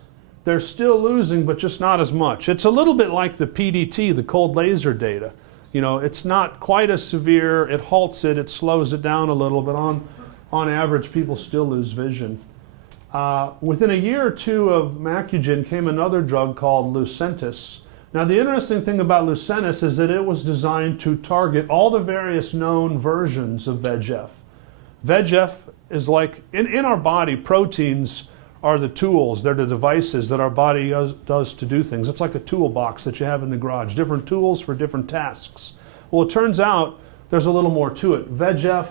they're still losing, but just not as much. It's a little bit like the PDT, the cold laser data. You know, it's not quite as severe. It halts it, it slows it down a little, but on average, people still lose vision. Within a year or two of Macular came another drug called Lucentis. Now, the interesting thing about Lucentis is that it was designed to target all the various known versions of VEGF. VEGF is like, in our body, proteins are the tools, they're the devices that our body does to do things. It's like a toolbox that you have in the garage, different tools for different tasks. Well, it turns out there's a little more to it. VEGF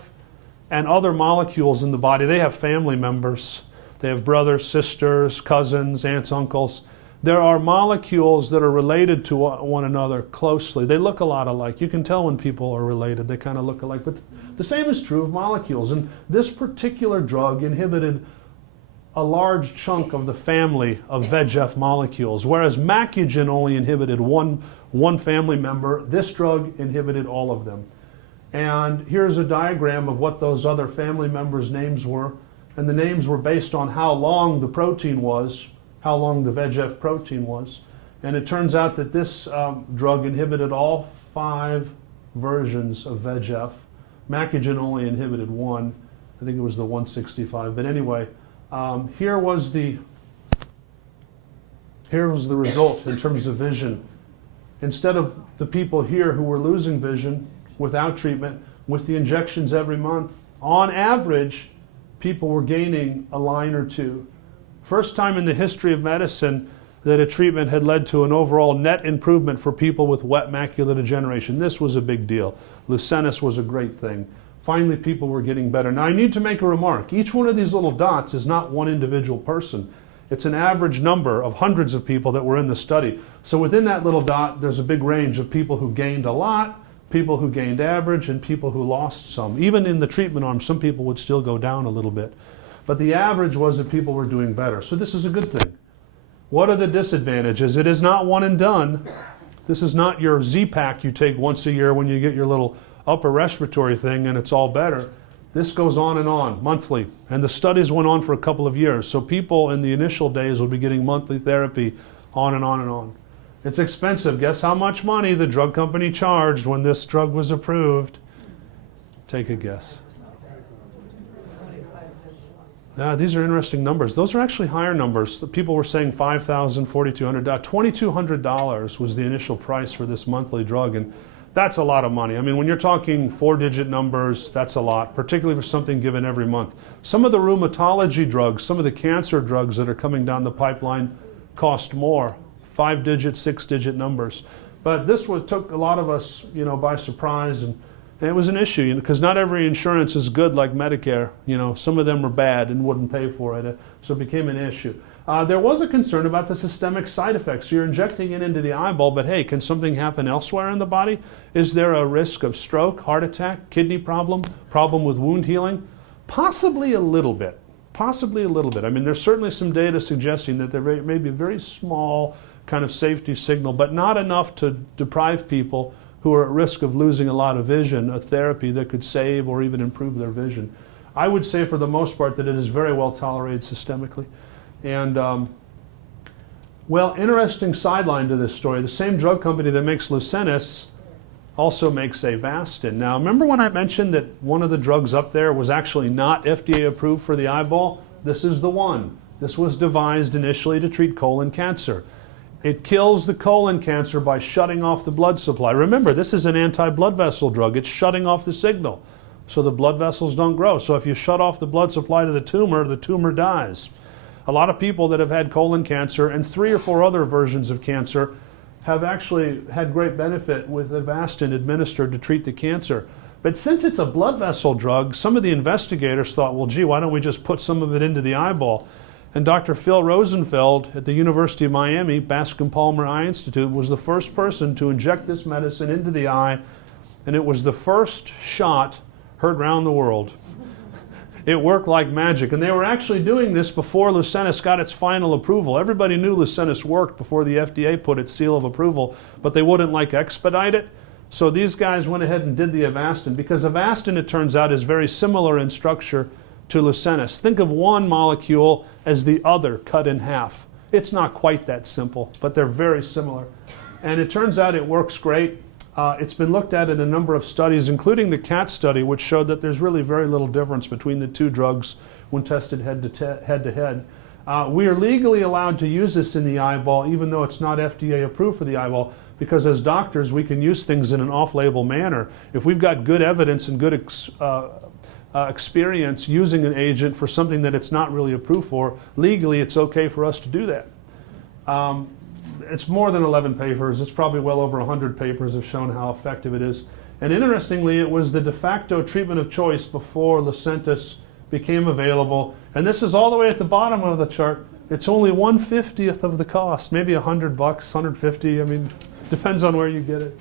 and other molecules in the body, they have family members. They have brothers, sisters, cousins, aunts, uncles. There are molecules that are related to one another closely. They look a lot alike. You can tell when people are related. They kind of look alike. But the same is true of molecules. And this particular drug inhibited a large chunk of the family of VEGF molecules, whereas Macugen only inhibited one family member. This drug inhibited all of them. And here's a diagram of what those other family members' names were. And the names were based on how long the protein was, how long the VEGF protein was. And it turns out that this drug inhibited all 5 versions of VEGF. Macugen only inhibited one. I think it was the 165. But anyway, here was the result in terms of vision. Instead of the people here who were losing vision without treatment, with the injections every month, on average, people were gaining a line or two. First time in the history of medicine that a treatment had led to an overall net improvement for people with wet macular degeneration. This was a big deal. Lucentis was a great thing. Finally, people were getting better. Now, I need to make a remark. Each one of these little dots is not one individual person. It's an average number of hundreds of people that were in the study. So within that little dot, there's a big range of people who gained a lot, people who gained average, and people who lost some. Even in the treatment arm, some people would still go down a little bit. But the average was that people were doing better. So this is a good thing. What are the disadvantages? It is not one and done. This is not your Z-Pack you take once a year when you get your little upper respiratory thing and it's all better. This goes on, monthly. And the studies went on for a couple of years. So people in the initial days will be getting monthly therapy on and on and on. It's expensive. Guess how much money the drug company charged when this drug was approved? Take a guess. These are interesting numbers. Those are actually higher numbers. People were saying $5,000, $4,200. $2,200 was the initial price for this monthly drug, and that's a lot of money. I mean, when you're talking 4-digit numbers, that's a lot, particularly for something given every month. Some of the rheumatology drugs, some of the cancer drugs that are coming down the pipeline cost more, 5-digit, 6-digit numbers. But this took a lot of us, by surprise, and it was an issue, because not every insurance is good like Medicare. Some of them were bad and wouldn't pay for it, so it became an issue. There was a concern about the systemic side effects. You're injecting it into the eyeball, but hey, can something happen elsewhere in the body? Is there a risk of stroke, heart attack, kidney problem with wound healing? Possibly a little bit. Possibly a little bit. I mean, there's certainly some data suggesting that there may be a very small kind of safety signal, but not enough to deprive people who are at risk of losing a lot of vision, a therapy that could save or even improve their vision. I would say for the most part that it is very well tolerated systemically. And, interesting sideline to this story. The same drug company that makes Lucentis also makes Avastin. Now, remember when I mentioned that one of the drugs up there was actually not FDA approved for the eyeball? This is the one. This was devised initially to treat colon cancer. It kills the colon cancer by shutting off the blood supply. Remember, this is an anti-blood vessel drug. It's shutting off the signal, so the blood vessels don't grow. So if you shut off the blood supply to the tumor dies. A lot of people that have had colon cancer and 3 or 4 other versions of cancer have actually had great benefit with Avastin administered to treat the cancer. But since it's a blood vessel drug, some of the investigators thought, well, gee, why don't we just put some of it into the eyeball? And Dr. Phil Rosenfeld at the University of Miami, Bascom Palmer Eye Institute, was the first person to inject this medicine into the eye, and it was the first shot heard around the world. It worked like magic, and they were actually doing this before Lucentis got its final approval. Everybody knew Lucentis worked before the FDA put its seal of approval, but they wouldn't expedite it. So these guys went ahead and did the Avastin, because Avastin, it turns out, is very similar in structure to Lucentis. Think of one molecule as the other cut in half. It's not quite that simple, but they're very similar. And it turns out it works great. It's been looked at in a number of studies, including the CAT study, which showed that there's really very little difference between the two drugs when tested head to head. We are legally allowed to use this in the eyeball, even though it's not FDA approved for the eyeball, because as doctors, we can use things in an off-label manner. If we've got good evidence and good experience using an agent for something that it's not really approved for, legally it's okay for us to do that. It's more than 11 papers. It's probably well over 100 papers have shown how effective it is. And interestingly, it was the de facto treatment of choice before Lucentis became available. And this is all the way at the bottom of the chart. It's only 1/50th of the cost, maybe $100, 150. I mean, depends on where you get it.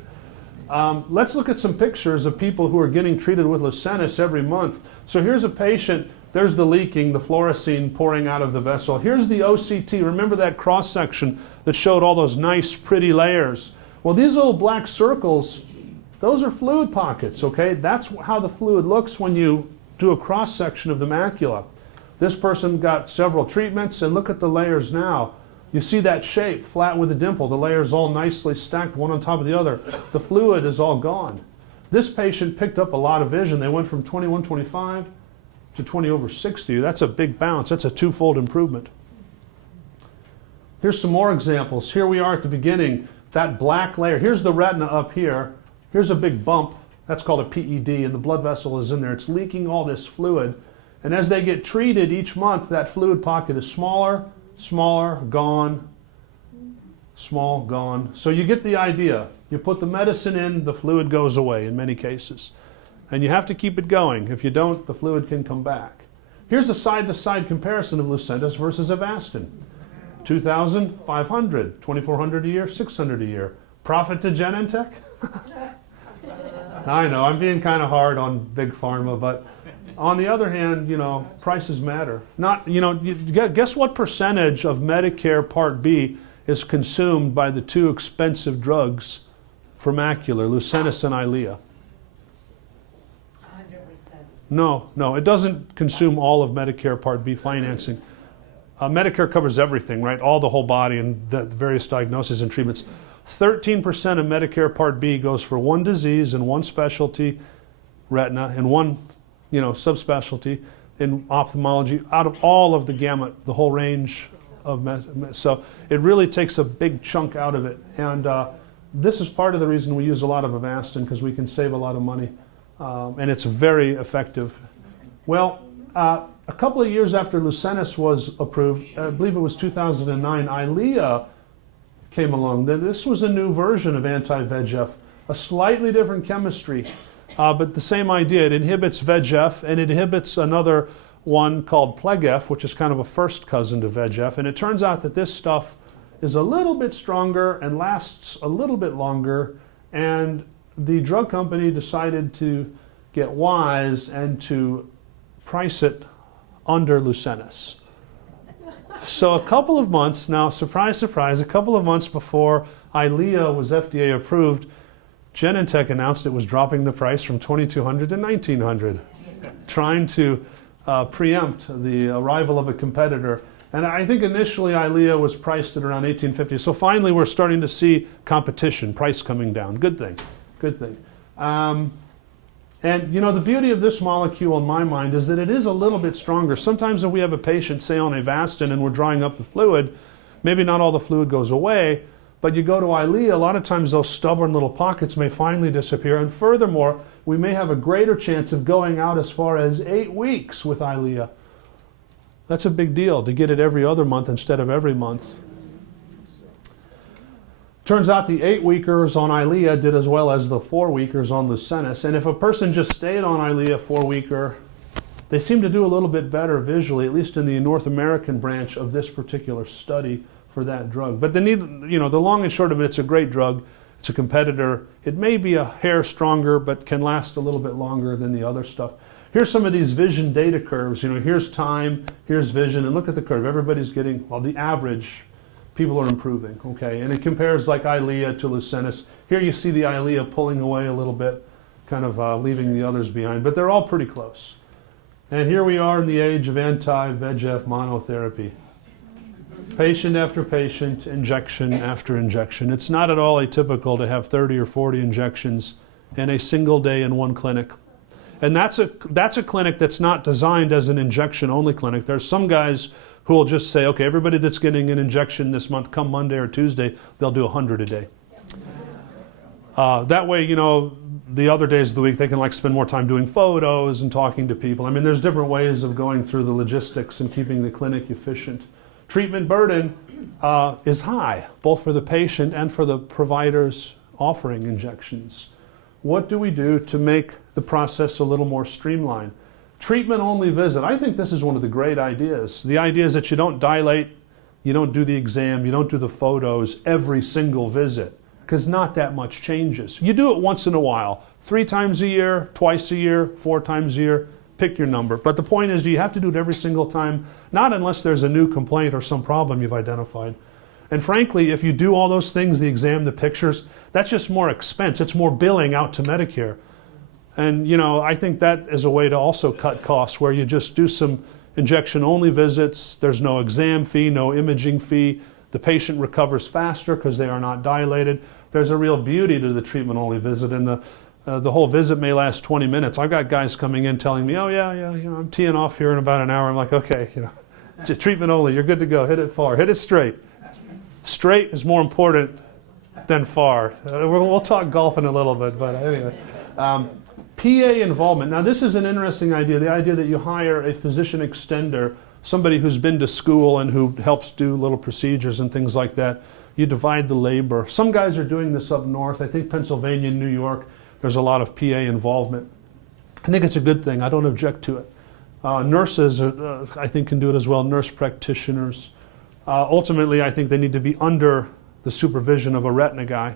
Let's look at some pictures of people who are getting treated with Lucentis every month. So here's a patient. There's the leaking, the fluorescein pouring out of the vessel. Here's the OCT. Remember that cross section that showed all those nice, pretty layers? Well, these little black circles, those are fluid pockets, okay? That's how the fluid looks when you do a cross section of the macula. This person got several treatments, and look at the layers now. You see that shape, flat with a dimple. The layers all nicely stacked, one on top of the other. The fluid is all gone. This patient picked up a lot of vision. They went from 21/25 to 20/60. That's a big bounce. That's a twofold improvement. Here's some more examples. Here we are at the beginning. That black layer. Here's the retina up here. Here's a big bump. That's called a PED, and the blood vessel is in there. It's leaking all this fluid. And as they get treated each month, that fluid pocket is smaller, smaller, gone, small, gone. So you get the idea. You put the medicine in, the fluid goes away in many cases. And you have to keep it going. If you don't, the fluid can come back. Here's a side-to-side comparison of Lucentis versus Avastin. 2,000, 500, 2,400 a year, 600 a year. Profit to Genentech? I know, I'm being kind of hard on big pharma, but on the other hand, you know, prices matter. Not, you know, guess what percentage of Medicare Part B is consumed by the two expensive drugs for macular, Lucentis and Eylea? 100%. No, it doesn't consume all of Medicare Part B financing. Medicare covers everything, right? All the whole body and the various diagnoses and treatments. 13% of Medicare Part B goes for one disease and one specialty, retina, and one, you know, subspecialty in ophthalmology, out of all of the gamut, the whole range of so it really takes a big chunk out of it. And this is part of the reason we use a lot of Avastin, because we can save a lot of money, and it's very effective. Well, a couple of years after Lucentis was approved, I believe it was 2009, Eylea came along. This was a new version of anti-VEGF, a slightly different chemistry, but the same idea. It inhibits VEGF, and it inhibits another one called PLEGF, which is kind of a first cousin to VEGF. And it turns out that this stuff is a little bit stronger and lasts a little bit longer. And the drug company decided to get wise and to price it under Lucentis. So a couple of months, now surprise, surprise, a couple of months before Eylea was FDA approved, Genentech announced it was dropping the price from $2,200 to $1,900, trying to preempt the arrival of a competitor. And I think initially Eylea was priced at around $1,850. So finally we're starting to see competition, price coming down. Good thing, good thing. And you know, the beauty of this molecule in my mind is that it is a little bit stronger. Sometimes if we have a patient, say on Avastin, and we're drying up the fluid, maybe not all the fluid goes away, but you go to Eylea, a lot of times those stubborn little pockets may finally disappear. And furthermore, we may have a greater chance of going out as far as 8 weeks with Eylea. That's a big deal, to get it every other month instead of every month. Turns out the 8-weekers on Eylea did as well as the 4-weekers on Lucentis. And if a person just stayed on Eylea 4-weeker, they seem to do a little bit better visually, at least in the North American branch of this particular study for that drug. But the long and short of it, it's a great drug. It's a competitor. It may be a hair stronger, but can last a little bit longer than the other stuff. Here's some of these vision data curves. You know, here's time, here's vision, and look at the curve. Everybody's getting, well, the average, people are improving, okay? And it compares like Eylea to Lucentis. Here you see the Eylea pulling away a little bit, kind of leaving the others behind, but they're all pretty close. And here we are in the age of anti-VEGF monotherapy. Patient after patient, injection after injection. It's not at all atypical to have 30 or 40 injections in a single day in one clinic. And that's a clinic that's not designed as an injection-only clinic. There's some guys who will just say, okay, everybody that's getting an injection this month, come Monday or Tuesday, they'll do 100 a day. That way, you know, the other days of the week, they can like spend more time doing photos and talking to people. I mean, there's different ways of going through the logistics and keeping the clinic efficient. Treatment burden is high, both for the patient and for the providers offering injections. What do we do to make the process a little more streamlined? Treatment-only visit. I think this is one of the great ideas. The idea is that you don't dilate, you don't do the exam, you don't do the photos every single visit, because not that much changes. You do it once in a while, 3 times a year, twice a year, 4 times a year, pick your number. But the point is, do you have to do it every single time? Not unless there's a new complaint or some problem you've identified. And frankly, if you do all those things, the exam, the pictures, that's just more expense. It's more billing out to Medicare. And you know, I think that is a way to also cut costs, where you just do some injection-only visits. There's no exam fee, no imaging fee. The patient recovers faster because they are not dilated. There's a real beauty to the treatment-only visit, and the whole visit may last 20 minutes. I've got guys coming in telling me, "Oh yeah, you know, I'm teeing off here in about an hour." I'm like, "Okay, you know, it's treatment only. You're good to go. Hit it far. Hit it straight." Straight is more important than far. We'll talk golf in a little bit, but anyway. PA involvement. Now this is an interesting idea, the idea that you hire a physician extender, somebody who's been to school and who helps do little procedures and things like that. You divide the labor. Some guys are doing this up north. I think Pennsylvania and New York, there's a lot of PA involvement. I think it's a good thing. I don't object to it. Nurses, I think, can do it as well, nurse practitioners. Ultimately, I think they need to be under the supervision of a retina guy.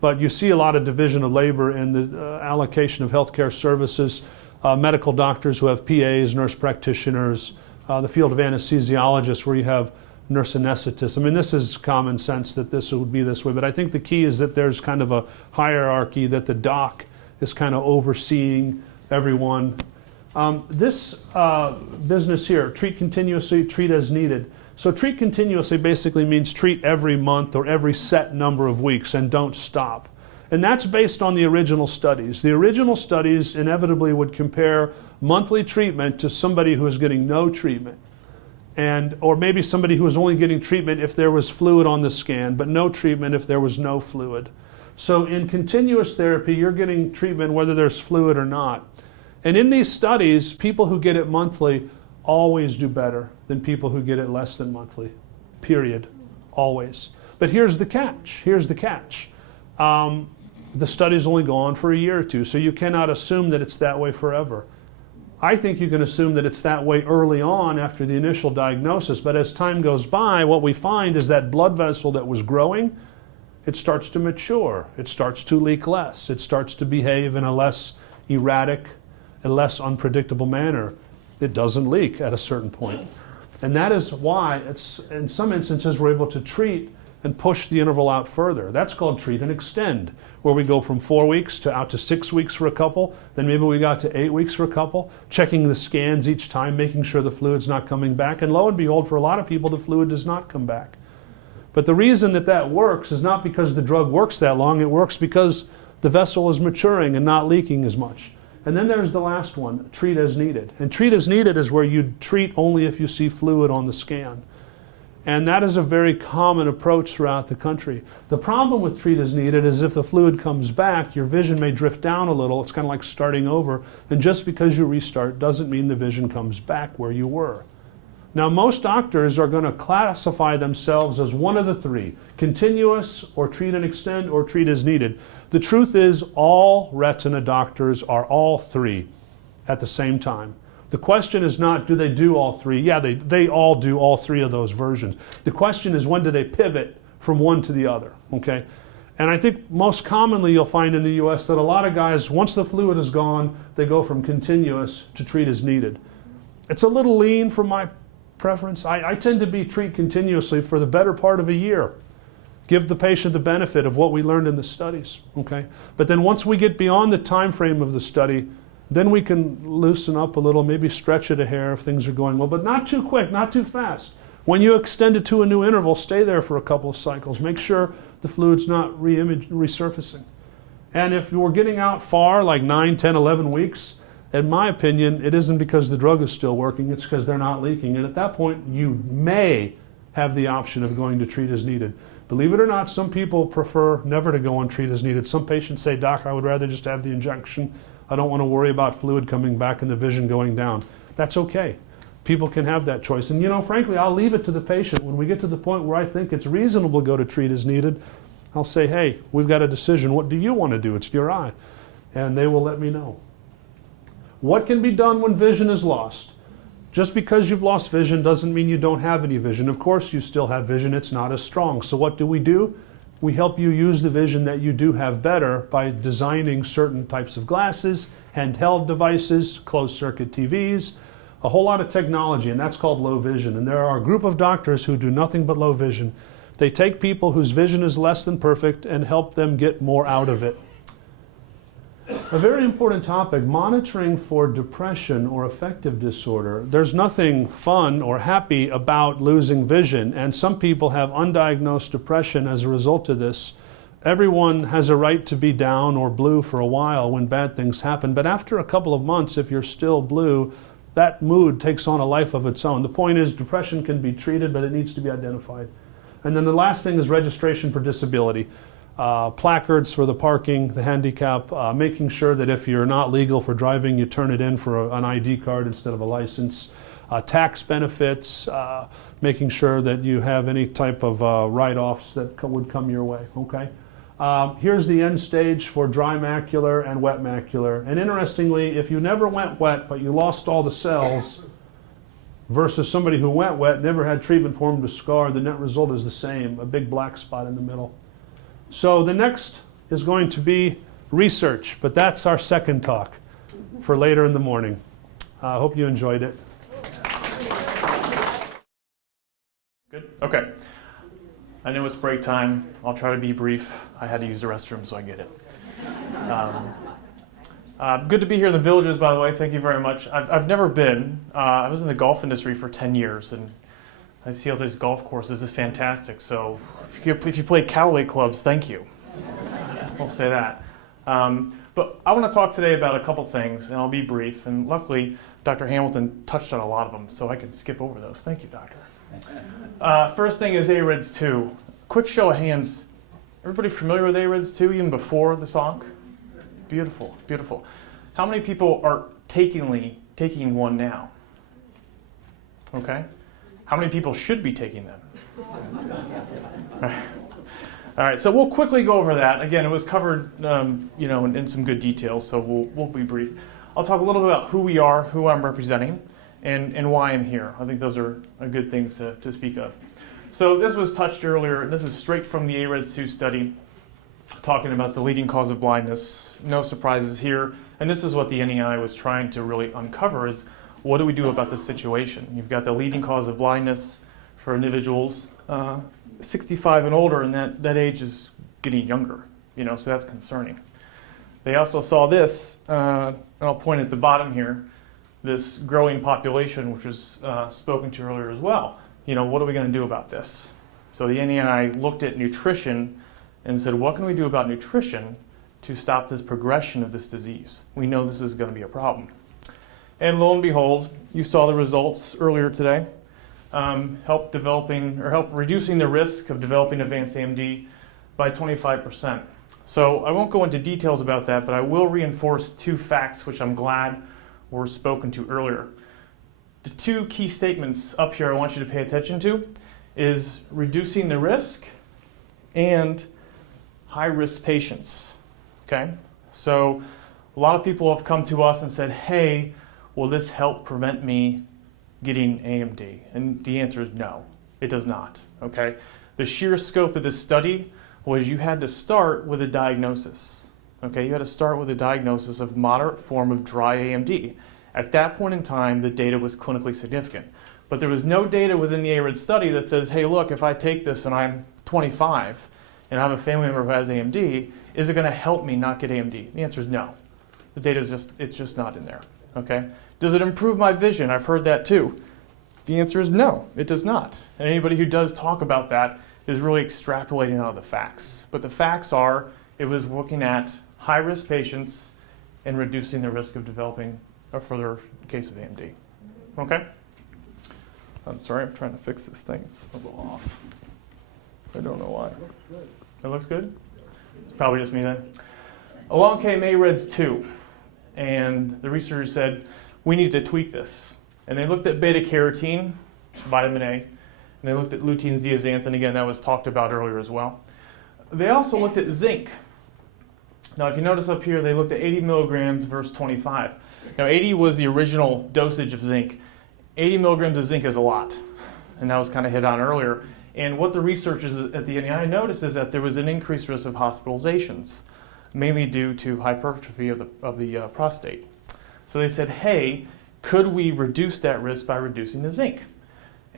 But you see a lot of division of labor in the allocation of healthcare services, medical doctors who have PAs, nurse practitioners, the field of anesthesiologists where you have nurse anesthetists. I mean, this is common sense that this would be this way, but I think the key is that there's kind of a hierarchy, that the doc is kind of overseeing everyone. This business here, treat continuously, treat as needed. So treat continuously basically means treat every month or every set number of weeks and don't stop. And that's based on the original studies. The original studies inevitably would compare monthly treatment to somebody who is getting no treatment, or maybe somebody who was only getting treatment if there was fluid on the scan, but no treatment if there was no fluid. So in continuous therapy, you're getting treatment whether there's fluid or not. And in these studies, people who get it monthly always do better than people who get it less than monthly, period, always. But here's the catch, the studies only go on for a year or two, so you cannot assume that it's that way forever. I think you can assume that it's that way early on after the initial diagnosis, but as time goes by, what we find is that blood vessel that was growing, it starts to mature, it starts to leak less, it starts to behave in a less erratic, a less unpredictable manner. It doesn't leak at a certain point. And that is why it's, in some instances, we're able to treat and push the interval out further. That's called treat and extend, where we go from 4 weeks to out to 6 weeks for a couple, then maybe we got to 8 weeks for a couple, checking the scans each time, making sure the fluid's not coming back, and lo and behold, for a lot of people, the fluid does not come back. But the reason that that works is not because the drug works that long, it works because the vessel is maturing and not leaking as much. And then there's the last one, treat as needed. And treat as needed is where you treat only if you see fluid on the scan. And that is a very common approach throughout the country. The problem with treat as needed is if the fluid comes back, your vision may drift down a little. It's kind of like starting over. And just because you restart doesn't mean the vision comes back where you were. Now, most doctors are going to classify themselves as one of the three, continuous or treat and extend or treat as needed. The truth is all retina doctors are all three at the same time. The question is not, do they do all three? Yeah, they all do all three of those versions. The question is, when do they pivot from one to the other, okay? And I think most commonly you'll find in the US that a lot of guys, once the fluid is gone, they go from continuous to treat as needed. It's a little lean for my preference. I tend to be treat continuously for the better part of a year. Give the patient the benefit of what we learned in the studies, okay? But then once we get beyond the time frame of the study, then we can loosen up a little, maybe stretch it a hair if things are going well, but not too quick, not too fast. When you extend it to a new interval, stay there for a couple of cycles. Make sure the fluid's not resurfacing. And if you're getting out far, like 9, 10, 11 weeks, in my opinion, it isn't because the drug is still working, it's because they're not leaking. And at that point, you may have the option of going to treat as needed. Believe it or not, some people prefer never to go on treat as needed. Some patients say, doc, I would rather just have the injection. I don't want to worry about fluid coming back and the vision going down. That's okay. People can have that choice. And frankly, I'll leave it to the patient. When we get to the point where I think it's reasonable to go to treat as needed, I'll say, hey, we've got a decision. What do you want to do? It's your eye. And they will let me know. What can be done when vision is lost? Just because you've lost vision doesn't mean you don't have any vision. Of course you still have vision, it's not as strong. So what do? We help you use the vision that you do have better by designing certain types of glasses, handheld devices, closed circuit TVs, a whole lot of technology, and that's called low vision. And there are a group of doctors who do nothing but low vision. They take people whose vision is less than perfect and help them get more out of it. A very important topic, monitoring for depression or affective disorder. There's nothing fun or happy about losing vision, and some people have undiagnosed depression as a result of this. Everyone has a right to be down or blue for a while when bad things happen, but after a couple of months, if you're still blue, that mood takes on a life of its own. The point is, depression can be treated, but it needs to be identified. And then the last thing is registration for disability. Placards for the parking, the handicap, making sure that if you're not legal for driving, you turn it in for an ID card instead of a license, tax benefits, making sure that you have any type of write-offs that would come your way, okay? Here's the end stage for dry macular and wet macular. And interestingly, if you never went wet, but you lost all the cells, versus somebody who went wet, never had treatment, formed a scar, the net result is the same, a big black spot in the middle. So the next is going to be research, but that's our second talk for later in the morning. I hope you enjoyed it. Good? Okay. I know it's break time. I'll try to be brief. I had to use the restroom, so I get it. Good to be here in the Villages, by the way. Thank you very much. I've never been. I was in the golf industry for 10 years, and I see all these golf courses. It's fantastic. So if you play Callaway clubs, thank you. I'll say that. But I want to talk today about a couple things, and I'll be brief. And luckily, Dr. Hamilton touched on a lot of them, so I can skip over those. Thank you, doctor. First thing is AREDS 2. Quick show of hands. Everybody familiar with AREDS 2 even before the talk? Beautiful, beautiful. How many people are taking one now? Okay. How many people should be taking them? All right, so we'll quickly go over that. Again, it was covered, in some good detail, so we'll be brief. I'll talk a little bit about who we are, who I'm representing, and why I'm here. I think those are good things to speak of. So this was touched earlier. This is straight from the AREDS 2 study, talking about the leading cause of blindness. No surprises here. And this is what the NEI was trying to really uncover is, what do we do about this situation? You've got the leading cause of blindness for individuals 65 and older, and that age is getting younger, so that's concerning. They also saw this, and I'll point at the bottom here, this growing population, which was spoken to earlier as well. What are we going to do about this? So the NEI looked at nutrition and said, what can we do about nutrition to stop this progression of this disease? We know this is going to be a problem. And lo and behold, you saw the results earlier today. Help reducing the risk of developing advanced AMD by 25%. So I won't go into details about that, but I will reinforce two facts which I'm glad were spoken to earlier. The two key statements up here I want you to pay attention to is reducing the risk and high-risk patients. Okay? So a lot of people have come to us and said, hey, will this help prevent me getting AMD? And the answer is no, it does not. Okay? The sheer scope of this study was you had to start with a diagnosis. Okay? You had to start with a diagnosis of moderate form of dry AMD. At that point in time, the data was clinically significant. But there was no data within the AREDS study that says, hey, look, if I take this and I'm 25 and I have a family member who has AMD, is it going to help me not get AMD? The answer is no. The data is just not in there. Okay? Does it improve my vision? I've heard that too. The answer is no, it does not. And anybody who does talk about that is really extrapolating out of the facts. But the facts are, it was looking at high-risk patients and reducing the risk of developing a further case of AMD. Okay? I'm sorry, I'm trying to fix this thing. It's a little off. I don't know why. It looks good? It's probably just me then. Along came AREDS 2, and the researchers said, we need to tweak this. And they looked at beta-carotene, vitamin A, and they looked at lutein zeaxanthin, again, that was talked about earlier as well. They also looked at zinc. Now, if you notice up here, they looked at 80 milligrams versus 25. Now, 80 was the original dosage of zinc. 80 milligrams of zinc is a lot, and that was kind of hit on earlier. And what the researchers at the NEI noticed is that there was an increased risk of hospitalizations, mainly due to hypertrophy of the prostate. So they said, hey, could we reduce that risk by reducing the zinc?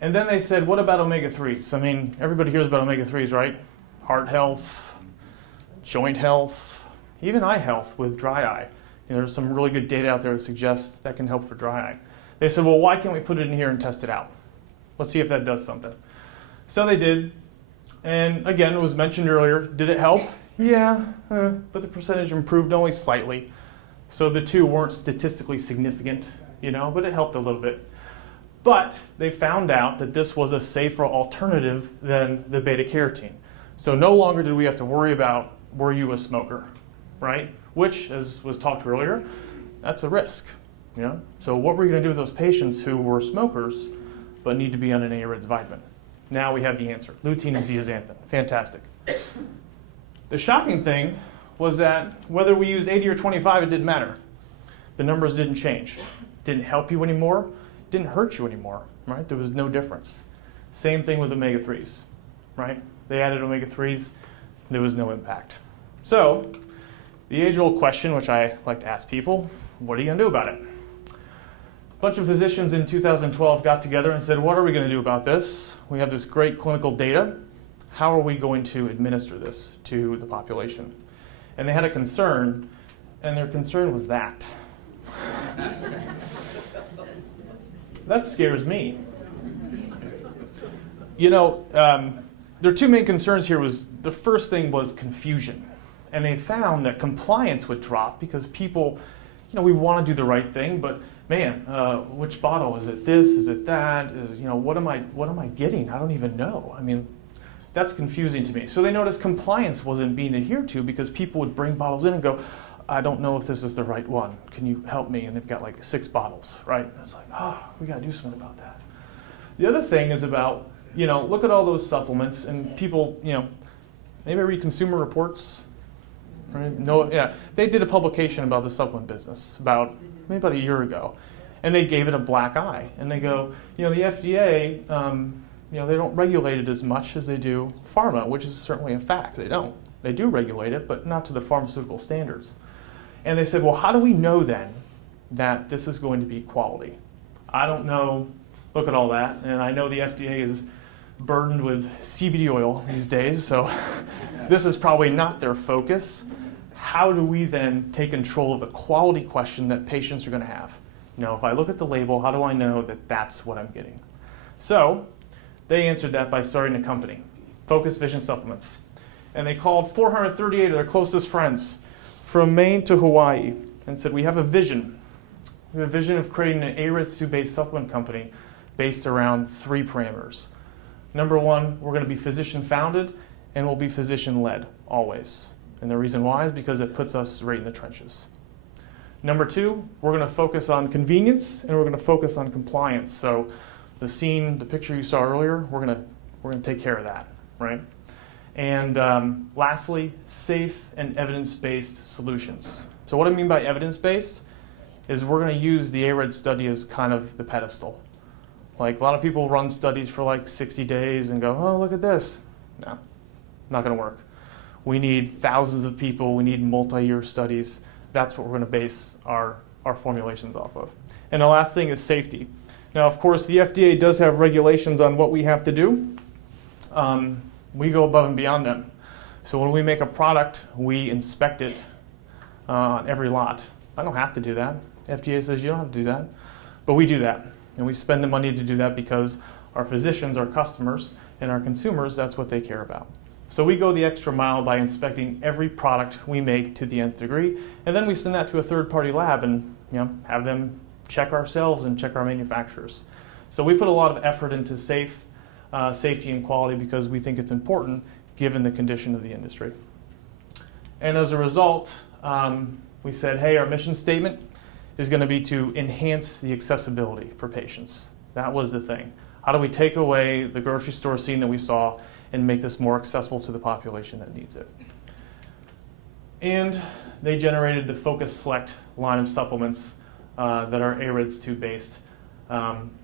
And then they said, what about omega-3s? I mean, everybody hears about omega-3s, right? Heart health, joint health, even eye health with dry eye. There's some really good data out there that suggests that can help for dry eye. They said, well, why can't we put it in here and test it out? Let's see if that does something. So they did, and again, it was mentioned earlier, did it help? Yeah, but the percentage improved only slightly. So the two weren't statistically significant, but it helped a little bit. But they found out that this was a safer alternative than the beta-carotene. So no longer did we have to worry about, were you a smoker, right? Which, as was talked earlier, that's a risk. So what were you going to do with those patients who were smokers but need to be on an AREDS vitamin? Now we have the answer, lutein and zeaxanthin. Fantastic. The shocking thing was that whether we used 80 or 25, it didn't matter. The numbers didn't change. Didn't help you anymore, didn't hurt you anymore, right? There was no difference. Same thing with omega-3s, right? They added omega-3s, there was no impact. So, the age-old question, which I like to ask people, what are you going to do about it? A bunch of physicians in 2012 got together and said, what are we going to do about this? We have this great clinical data. How are we going to administer this to the population? And they had a concern, and their concern was that. That scares me. Their two main concerns here was, the first thing was confusion. And they found that compliance would drop because people, we want to do the right thing, but man, which bottle? Is it this? Is it that? What am I getting? I don't even know. I mean, that's confusing to me. So they noticed compliance wasn't being adhered to because people would bring bottles in and go, I don't know if this is the right one. Can you help me? And they've got like 6 bottles, right? And it's like, we got to do something about that. The other thing is about, look at all those supplements and people, maybe read Consumer Reports. Right? No, yeah, they did a publication about the supplement business maybe about a year ago, and they gave it a black eye. And they go, the FDA, they don't regulate it as much as they do pharma, which is certainly a fact. They don't. They do regulate it, but not to the pharmaceutical standards. And they said, well, how do we know then that this is going to be quality? I don't know. Look at all that. And I know the FDA is burdened with CBD oil these days, so this is probably not their focus. How do we then take control of the quality question that patients are going to have? If I look at the label, how do I know that that's what I'm getting? So they answered that by starting a company, Focus Vision Supplements. And they called 438 of their closest friends from Maine to Hawaii and said, we have a vision. We have a vision of creating an AREDS2-based supplement company based around 3 parameters. Number 1, we're going to be physician-founded and we'll be physician-led, always. And the reason why is because it puts us right in the trenches. Number 2, we're going to focus on convenience and we're going to focus on compliance. So the picture you saw earlier, we're going to take care of that, right? And lastly, safe and evidence-based solutions. So what I mean by evidence-based is we're going to use the AREDS study as kind of the pedestal. Like a lot of people run studies for like 60 days and go, oh, look at this. No, not going to work. We need thousands of people. We need multi-year studies. That's what we're going to base our formulations off of. And the last thing is safety. Now, of course, the FDA does have regulations on what we have to do. We go above and beyond them. So when we make a product, we inspect it on every lot. I don't have to do that. FDA says you don't have to do that. But we do that. And we spend the money to do that because our physicians, our customers, and our consumers, that's what they care about. So we go the extra mile by inspecting every product we make to the nth degree, and then we send that to a third-party lab and have them check ourselves and check our manufacturers. So we put a lot of effort into safe, safety and quality because we think it's important given the condition of the industry. And as a result, we said, hey, our mission statement is going to be to enhance the accessibility for patients. That was the thing. How do we take away the grocery store scene that we saw and make this more accessible to the population that needs it? And they generated the Focus Select line of supplements that are AREDS2 based.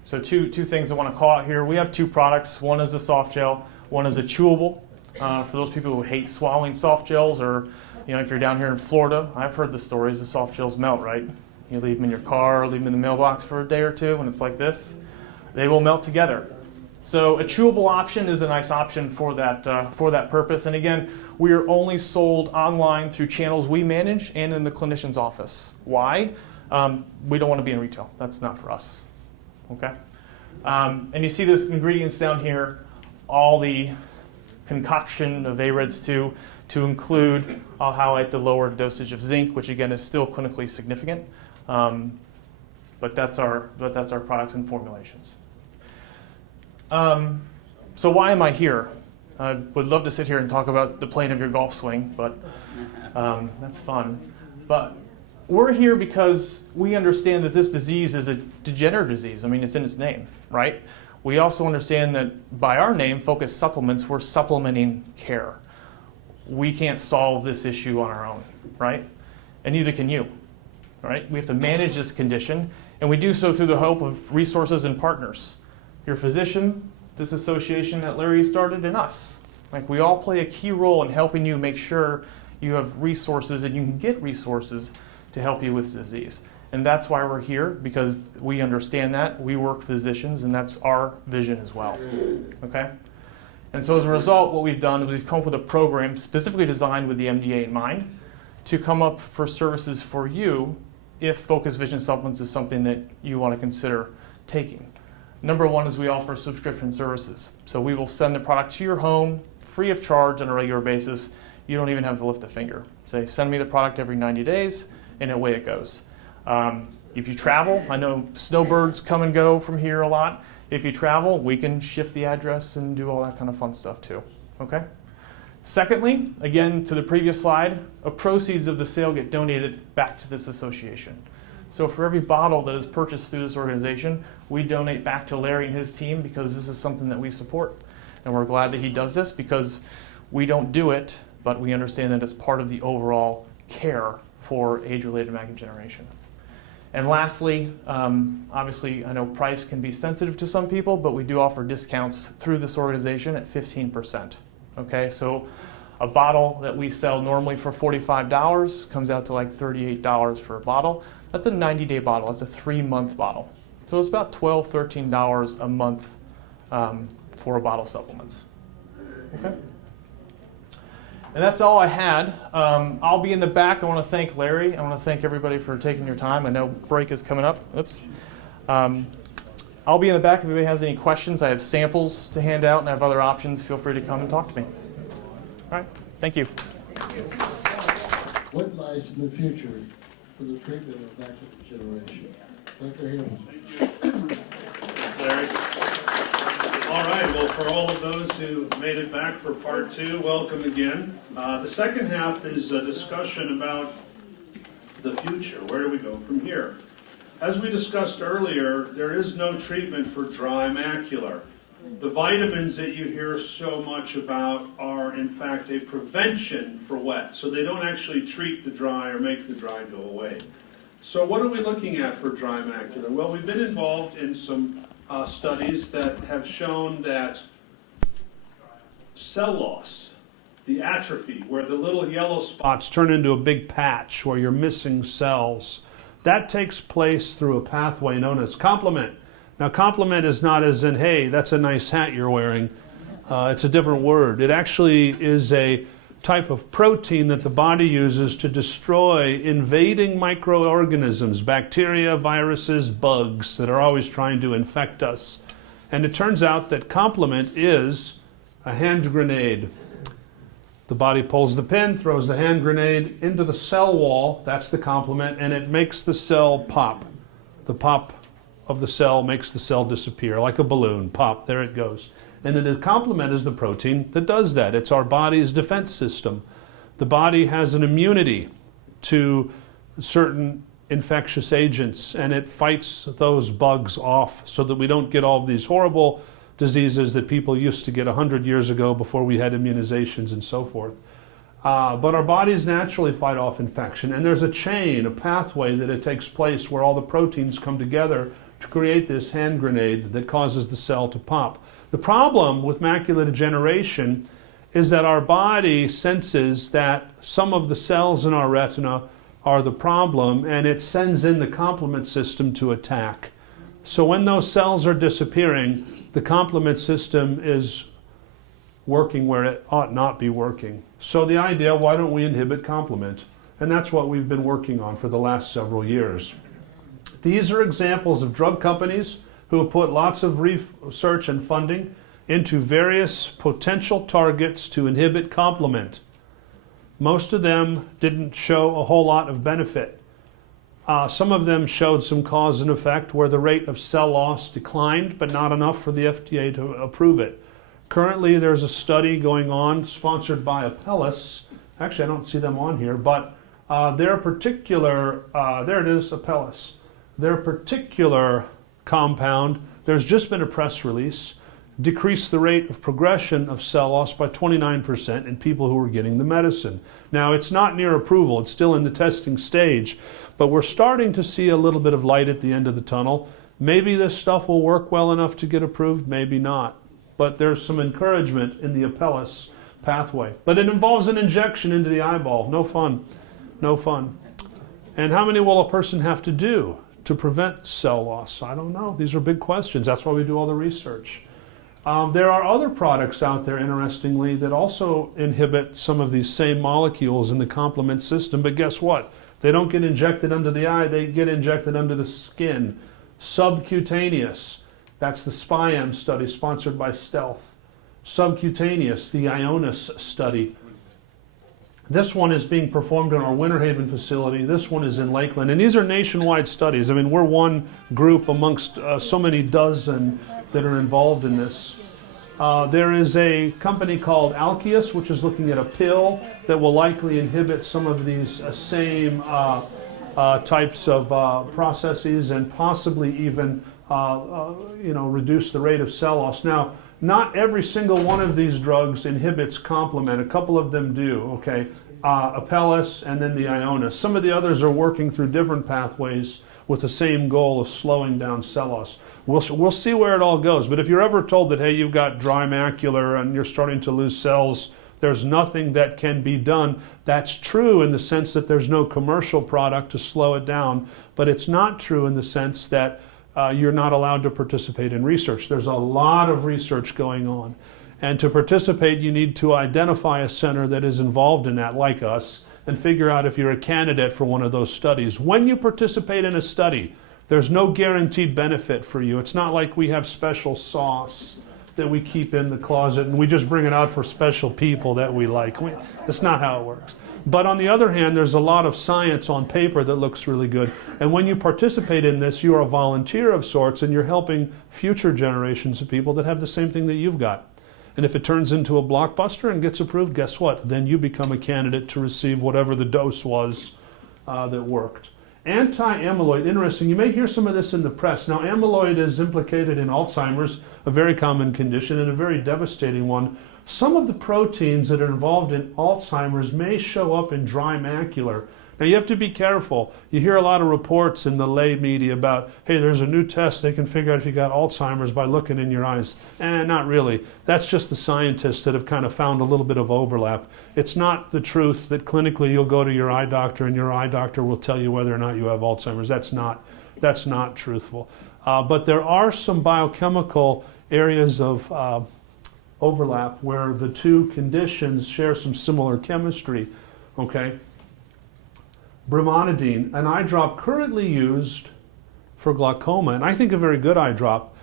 So two things I want to call out here. We have two products. One is a soft gel, one is a chewable. For those people who hate swallowing soft gels, or if you're down here in Florida, I've heard the stories the soft gels melt, right? You leave them in your car, or leave them in the mailbox for a day or two, and it's like this. They will melt together. So a chewable option is a nice option for that purpose. And again, we are only sold online through channels we manage and in the clinician's office. Why? We don't want to be in retail. That's not for us. Okay. And you see the ingredients down here, all the concoction of AREDS2 to include, I'll highlight the lower dosage of zinc, which again is still clinically significant. But that's our products and formulations. So why am I here? I would love to sit here and talk about the plane of your golf swing, but that's fun. But we're here because we understand that this disease is a degenerative disease. I mean, it's in its name, right? We also understand that by our name, Focus Supplements, we're supplementing care. We can't solve this issue on our own, right? And neither can you, right? We have to manage this condition, and we do so through the help of resources and partners. Your physician, this association that Larry started, and us. Like, we all play a key role in helping you make sure you have resources and you can get resources to help you with disease. And that's why we're here, because we understand that. We work physicians, and that's our vision as well. Okay? And so as a result, what we've done is we've come up with a program specifically designed with the MDA in mind to come up for services for you if Focus Vision Supplements is something that you want to consider taking. Number one is we offer subscription services. So we will send the product to your home free of charge on a regular basis. You don't even have to lift a finger. Say, send me the product every 90 days, and away it goes. If you travel, I know snowbirds come and go from here a lot. If you travel, we can shift the address and do all that kind of fun stuff too. Okay? Secondly, again, to the previous slide, proceeds of the sale get donated back to this association. So for every bottle that is purchased through this organization, we donate back to Larry and his team because this is something that we support. And we're glad that he does this because we don't do it, but we understand that it's part of the overall care for age-related macular degeneration. And lastly, obviously, I know price can be sensitive to some people, but we do offer discounts through this organization at 15%. Okay, so a bottle that we sell normally for $45 comes out to like $38 for a bottle. That's a 90-day bottle. That's a 3-month bottle. So it's about $12, $13 a month for a bottle of supplements. Okay. And that's all I had. I'll be in the back. I want to thank Larry. I want to thank everybody for taking your time. I know break is coming up. Oops. I'll be in the back if anybody has any questions. I have samples to hand out and I have other options. Feel free to come and talk to me. All right. Thank you. What lies in the future for the treatment of macular degeneration? Dr. Hill. Larry. All right, well, for all of those who made it back for part 2, welcome again. The second half is a discussion about the future. Where do we go from here? As we discussed earlier, there is no treatment for dry macular. The vitamins that you hear so much about are, in fact, a prevention for wet. So they don't actually treat the dry or make the dry go away. So what are we looking at for dry macular? Well, we've been involved in some studies that have shown that cell loss, the atrophy, where the little yellow spots turn into a big patch where you're missing cells, that takes place through a pathway known as complement. Now, complement is not as in, hey, that's a nice hat you're wearing. It's a different word. It actually is a type of protein that the body uses to destroy invading microorganisms, bacteria, viruses, bugs that are always trying to infect us. And it turns out that complement is a hand grenade. The body pulls the pin, throws the hand grenade into the cell wall, that's the complement, and it makes the cell pop. The pop of the cell makes the cell disappear, like a balloon, pop, there it goes. And then the complement is the protein that does that. It's our body's defense system. The body has an immunity to certain infectious agents, and it fights those bugs off so that we don't get all of these horrible diseases that people used to get 100 years ago before we had immunizations and so forth. But our bodies naturally fight off infection, and there's a chain, a pathway that it takes place where all the proteins come together to create this hand grenade that causes the cell to pop. The problem with macular degeneration is that our body senses that some of the cells in our retina are the problem, and it sends in the complement system to attack. So when those cells are disappearing, the complement system is working where it ought not be working. So the idea, why don't we inhibit complement? And that's what we've been working on for the last several years. These are examples of drug companies who have put lots of research and funding into various potential targets to inhibit complement. Most of them didn't show a whole lot of benefit. Some of them showed some cause and effect where the rate of cell loss declined, but not enough for the FDA to approve it. Currently, there's a study going on sponsored by Apellis. Actually, I don't see them on here, but their particular, there it is, Apellis. Their particular compound, there's just been a press release, decreased the rate of progression of cell loss by 29% in people who were getting the medicine. Now, it's not near approval, it's still in the testing stage, but we're starting to see a little bit of light at the end of the tunnel. Maybe this stuff will work well enough to get approved, maybe not. But there's some encouragement in the Apellis pathway. But it involves an injection into the eyeball. No fun. No fun. And how many will a person have to do to prevent cell loss? I don't know. These are big questions. That's why we do all the research. There are other products out there, interestingly, that also inhibit some of these same molecules in the complement system. But guess what? They don't get injected under the eye. They get injected under the skin. Subcutaneous. That's the SPIAM study sponsored by Stealth. Subcutaneous, the Ionis study. This one is being performed in our Winter Haven facility. This one is in Lakeland. And these are nationwide studies. I mean, we're one group amongst so many dozen that are involved in this. There is a company called Alkeus, which is looking at a pill that will likely inhibit some of these same types of processes and possibly even reduce the rate of cell loss. Now, not every single one of these drugs inhibits complement. A couple of them do, okay? Apellis and then the Ionis. Some of the others are working through different pathways with the same goal of slowing down cell loss. We'll see where it all goes, but if you're ever told that, hey, you've got dry macular and you're starting to lose cells, there's nothing that can be done, that's true in the sense that there's no commercial product to slow it down, but it's not true in the sense that you're not allowed to participate in research. There's a lot of research going on. And to participate, you need to identify a center that is involved in that, like us, and figure out if you're a candidate for one of those studies. When you participate in a study, there's no guaranteed benefit for you. It's not like we have special sauce that we keep in the closet and we just bring it out for special people that we like. That's not how it works. But on the other hand, there's a lot of science on paper that looks really good. And when you participate in this, you're a volunteer of sorts and you're helping future generations of people that have the same thing that you've got. And if it turns into a blockbuster and gets approved, guess what? Then you become a candidate to receive whatever the dose was that worked. Anti-amyloid, interesting, you may hear some of this in the press. Now, amyloid is implicated in Alzheimer's, a very common condition and a very devastating one. Some of the proteins that are involved in Alzheimer's may show up in dry macular. Now, you have to be careful. You hear a lot of reports in the lay media about, hey, there's a new test, they can figure out if you got Alzheimer's by looking in your eyes. Not really. That's just the scientists that have kind of found a little bit of overlap. It's not the truth that clinically you'll go to your eye doctor and your eye doctor will tell you whether or not you have Alzheimer's. That's not truthful. But there are some biochemical areas of overlap where the two conditions share some similar chemistry, okay? Brimonidine, an eye drop currently used for glaucoma, and I think a very good eye drop,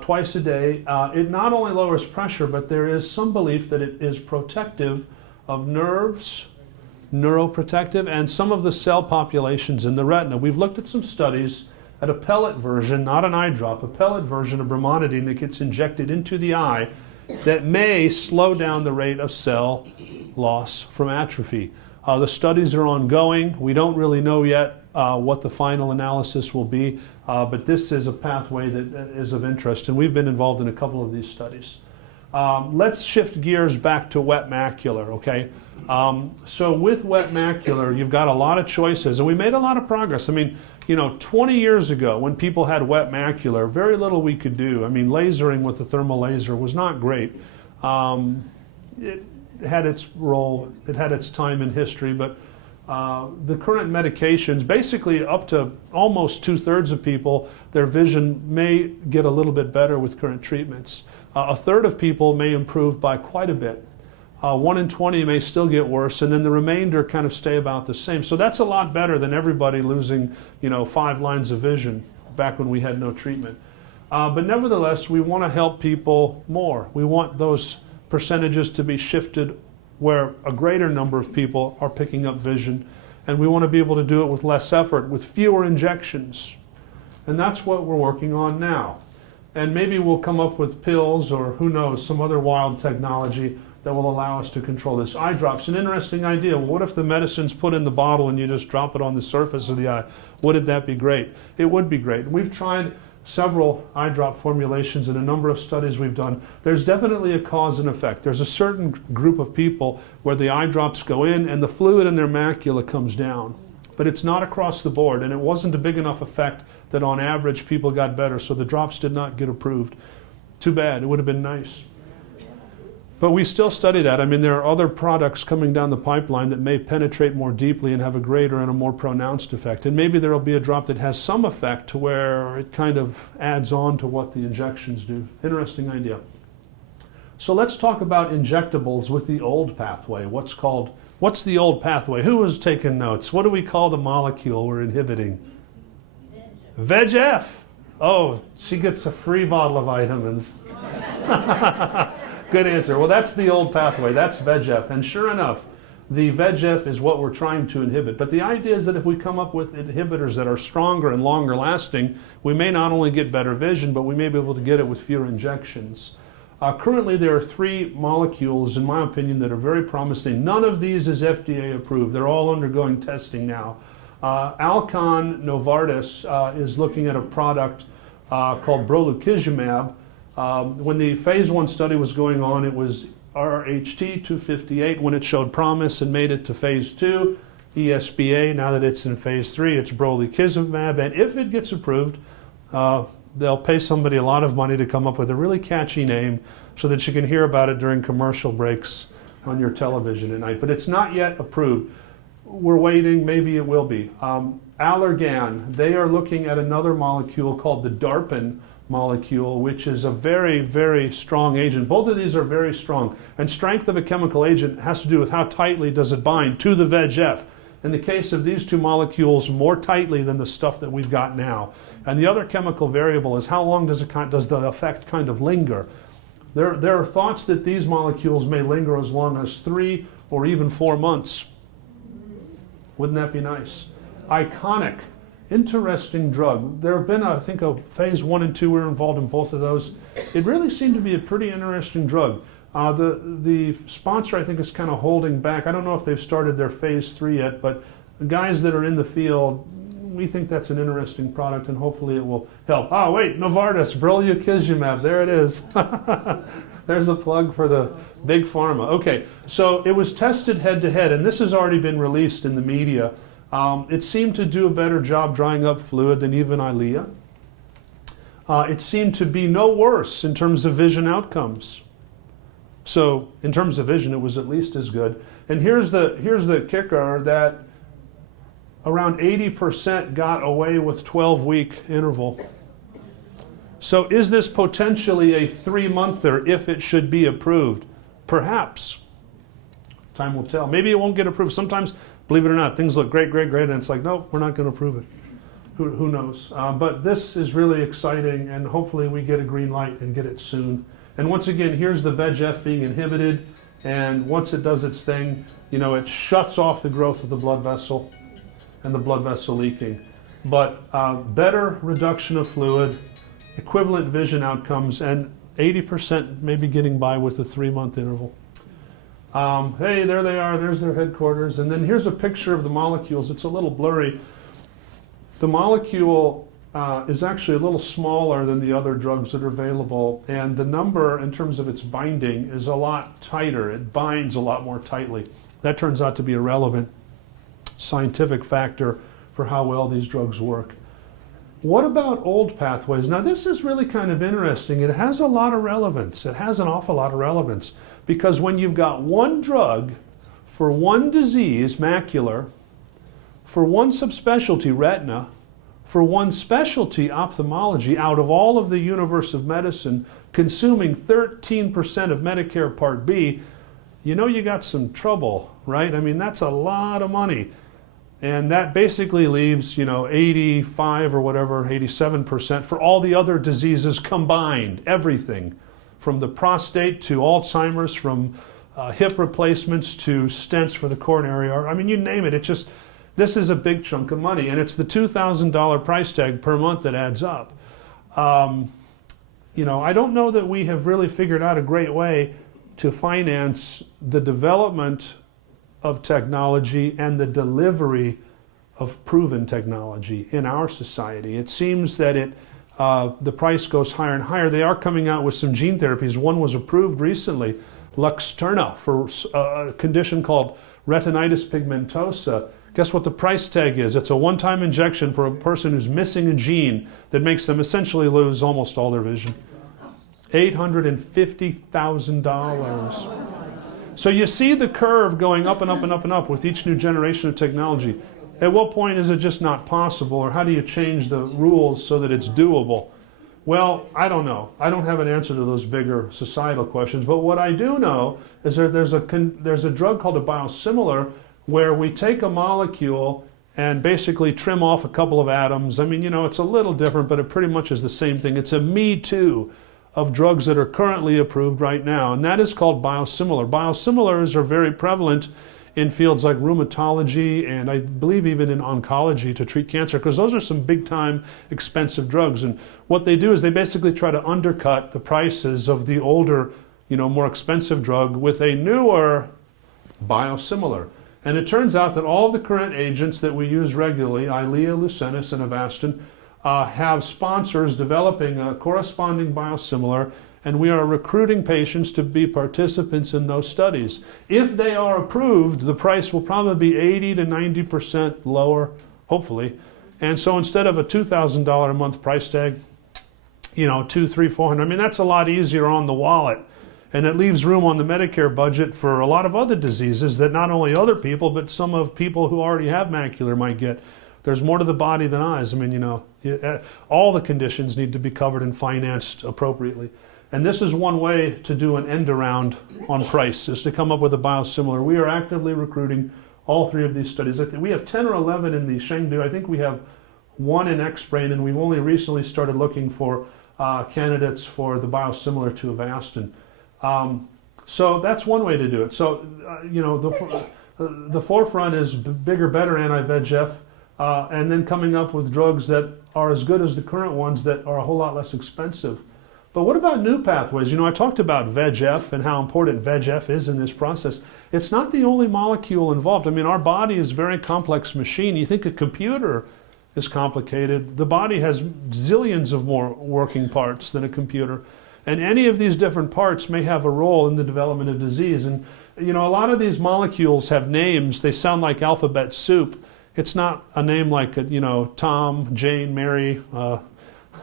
twice a day. It not only lowers pressure, but there is some belief that it is protective of nerves, neuroprotective, and some of the cell populations in the retina. We've looked at some studies at a pellet version, not an eye drop, a pellet version of brimonidine that gets injected into the eye that may slow down the rate of cell loss from atrophy. The studies are ongoing. We don't really know yet what the final analysis will be, but this is a pathway that is of interest, and we've been involved in a couple of these studies. Let's shift gears back to wet macular, okay? So with wet macular, you've got a lot of choices, and we made a lot of progress. I mean, 20 years ago, when people had wet macular, very little we could do. I mean, lasering with a thermal laser was not great. It had its role, it had its time in history, but the current medications, basically up to almost 2/3 of people, their vision may get a little bit better with current treatments. A third of people may improve by quite a bit. 1 in 20 may still get worse, and then the remainder kind of stay about the same. So that's a lot better than everybody losing, 5 lines of vision back when we had no treatment. But nevertheless, we want to help people more. We want those percentages to be shifted where a greater number of people are picking up vision, and we want to be able to do it with less effort, with fewer injections. And that's what we're working on now. And maybe we'll come up with pills or who knows, some other wild technology that will allow us to control this. Eye drops, an interesting idea. Well, what if the medicine's put in the bottle and you just drop it on the surface of the eye? Wouldn't that be great? It would be great. We've tried several eye drop formulations in a number of studies we've done. There's definitely a cause and effect. There's a certain group of people where the eye drops go in and the fluid in their macula comes down. But it's not across the board, and it wasn't a big enough effect that on average people got better, so the drops did not get approved. Too bad, it would have been nice. But we still study that. I mean, there are other products coming down the pipeline that may penetrate more deeply and have a greater and a more pronounced effect. And maybe there will be a drop that has some effect to where it kind of adds on to what the injections do. Interesting idea. So let's talk about injectables with the old pathway. What's the old pathway? Who was taking notes? What do we call the molecule we're inhibiting? VEGF. Oh, she gets a free bottle of vitamins. Good answer. Well, that's the old pathway. That's VEGF. And sure enough, the VEGF is what we're trying to inhibit. But the idea is that if we come up with inhibitors that are stronger and longer lasting, we may not only get better vision, but we may be able to get it with fewer injections. Currently, there are 3 molecules, in my opinion, that are very promising. None of these is FDA approved. They're all undergoing testing now. Alcon Novartis is looking at a product called brolucizumab. When the phase 1 study was going on, it was RHT-258. When it showed promise and made it to phase 2, ESBA. Now that it's in phase 3, it's brolucizumab. And if it gets approved, they'll pay somebody a lot of money to come up with a really catchy name so that you can hear about it during commercial breaks on your television at night. But it's not yet approved. We're waiting. Maybe it will be. Allergan, they are looking at another molecule called the DARPin molecule, which is a very, very strong agent. Both of these are very strong. And strength of a chemical agent has to do with how tightly does it bind to the VEGF. In the case of these 2 molecules, more tightly than the stuff that we've got now. And the other chemical variable is how long does the effect kind of linger. There are thoughts that these molecules may linger as long as 3 or even 4 months. Wouldn't that be nice? Iconic, interesting drug. There have been, I think, a phase 1 and 2. We were involved in both of those. It really seemed to be a pretty interesting drug. The sponsor, I think, is kind of holding back. I don't know if they've started their phase 3 yet, but the guys that are in the field, we think that's an interesting product, and hopefully it will help. Oh, wait, Novartis, brolucizumab, there it is. There's a plug for the big pharma. Okay, so it was tested head-to-head, and this has already been released in the media. It seemed to do a better job drying up fluid than even Eylea. It seemed to be no worse in terms of vision outcomes. So in terms of vision, it was at least as good. And here's the kicker, that around 80% got away with 12-week interval. So is this potentially a 3-monther if it should be approved? Perhaps. Time will tell. Maybe it won't get approved. Sometimes, believe it or not, things look great, great, great, and it's like, nope, we're not going to approve it. Who knows? But this is really exciting, and hopefully we get a green light and get it soon. And once again, here's the VEGF being inhibited, and once it does its thing, it shuts off the growth of the blood vessel and the blood vessel leaking. but better reduction of fluid, equivalent vision outcomes, and 80% maybe getting by with a 3-month interval. Hey, there they are, there's their headquarters. And then here's a picture of the molecules. It's a little blurry. The molecule is actually a little smaller than the other drugs that are available, and the number in terms of its binding is a lot tighter. It binds a lot more tightly. That turns out to be a relevant scientific factor for how well these drugs work. What about old pathways? Now this is really kind of interesting. It has a lot of relevance. It has an awful lot of relevance, because when you've got one drug for one disease, macular, for one subspecialty, retina, for one specialty, ophthalmology, out of all of the universe of medicine, consuming 13% of Medicare Part B, you know you got some trouble, right? I mean, that's a lot of money. And that basically leaves, 85 or whatever, 87% for all the other diseases combined, everything, from the prostate to Alzheimer's, from hip replacements to stents for the coronary artery. I mean, you name it. This is a big chunk of money, and it's the $2,000 price tag per month that adds up. I don't know that we have really figured out a great way to finance the development of technology and the delivery of proven technology in our society. It seems that the price goes higher and higher. They are coming out with some gene therapies. One was approved recently, Luxturna, for a condition called retinitis pigmentosa. Guess what the price tag is? It's a one-time injection for a person who's missing a gene that makes them essentially lose almost all their vision. $850,000. So you see the curve going up and up and up and up with each new generation of technology. At what point is it just not possible, or how do you change the rules so that it's doable? Well, I don't know. I don't have an answer to those bigger societal questions, but what I do know is there's a drug called a biosimilar where we take a molecule and basically trim off a couple of atoms. I mean, it's a little different, but it pretty much is the same thing. It's a me too of drugs that are currently approved right now, and that is called biosimilar. Biosimilars are very prevalent in fields like rheumatology and I believe even in oncology to treat cancer, because those are some big time expensive drugs. And what they do is they basically try to undercut the prices of the older, more expensive drug with a newer biosimilar. And it turns out that all the current agents that we use regularly, Eylea, Lucentis, and Avastin, have sponsors developing a corresponding biosimilar, and we are recruiting patients to be participants in those studies. If they are approved, the price will probably be 80 to 90% lower, hopefully. And so instead of a $2,000 a month price tag, $200, $300, $400, I mean, that's a lot easier on the wallet. And it leaves room on the Medicare budget for a lot of other diseases that not only other people, but some of people who already have macular might get. There's more to the body than eyes. I mean, all the conditions need to be covered and financed appropriately. And this is one way to do an end around on price, is to come up with a biosimilar. We are actively recruiting all 3 of these studies. I think we have 10 or 11 in the Chengdu. I think we have 1 in X-brain, and we've only recently started looking for candidates for the biosimilar to Avastin. So that's one way to do it. So, the forefront is bigger, better anti-VEGF. And then coming up with drugs that are as good as the current ones that are a whole lot less expensive. But what about new pathways? I talked about VEGF and how important VEGF is in this process. It's not the only molecule involved. I mean, our body is a very complex machine. You think a computer is complicated. The body has zillions of more working parts than a computer. And any of these different parts may have a role in the development of disease. And, a lot of these molecules have names. They sound like alphabet soup. It's not a name like, Tom, Jane, Mary,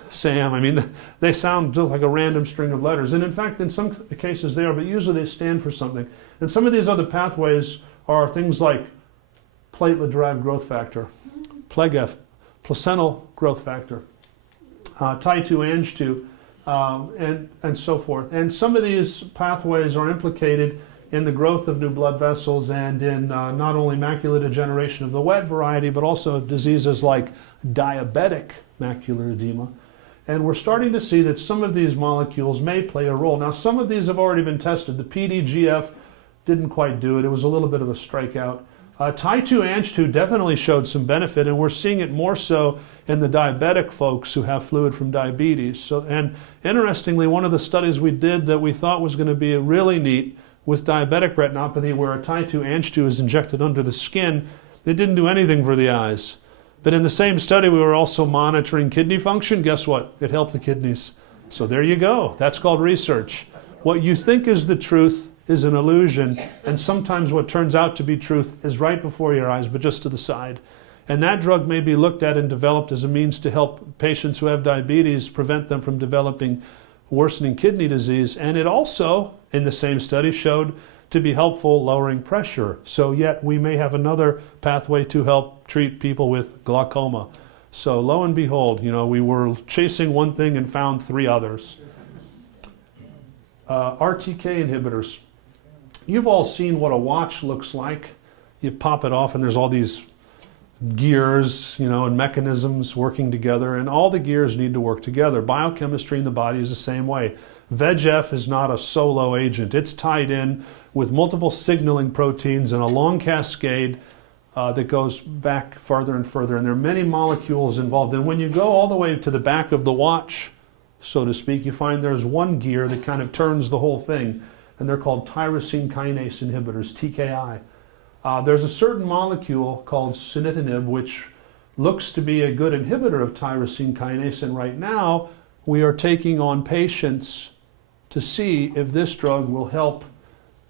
Sam. I mean, they sound just like a random string of letters. And in fact, in some cases they are, but usually they stand for something. And some of these other pathways are things like platelet-derived growth factor, PLEGF, placental growth factor, Tie2, Ang2, and so forth. And some of these pathways are implicated in the growth of new blood vessels and in not only macular degeneration of the wet variety, but also diseases like diabetic macular edema. And we're starting to see that some of these molecules may play a role. Now, some of these have already been tested. The PDGF didn't quite do it. It was a little bit of a strikeout. Tie-2, Ang-2 definitely showed some benefit, and we're seeing it more so in the diabetic folks who have fluid from diabetes. So, and interestingly, one of the studies we did that we thought was going to be really neat with diabetic retinopathy, where a Tie-2, Ang-2 is injected under the skin, it didn't do anything for the eyes. But in the same study, we were also monitoring kidney function. Guess what? It helped the kidneys. So there you go. That's called research. What you think is the truth is an illusion, and sometimes what turns out to be truth is right before your eyes, but just to the side. And that drug may be looked at and developed as a means to help patients who have diabetes, prevent them from developing worsening kidney disease. And it also, in the same study, showed to be helpful lowering pressure. So yet we may have another pathway to help treat people with glaucoma. So lo and behold, we were chasing one thing and found 3 others. RTK inhibitors. You've all seen what a watch looks like. You pop it off and there's all these gears, and mechanisms working together, and all the gears need to work together. Biochemistry in the body is the same way. VEGF is not a solo agent. It's tied in with multiple signaling proteins and a long cascade that goes back farther and further, and there are many molecules involved. And when you go all the way to the back of the watch, so to speak, you find there's one gear that kind of turns the whole thing, and they're called tyrosine kinase inhibitors, TKI. There's a certain molecule called sunitinib, which looks to be a good inhibitor of tyrosine kinase, and right now we are taking on patients to see if this drug will help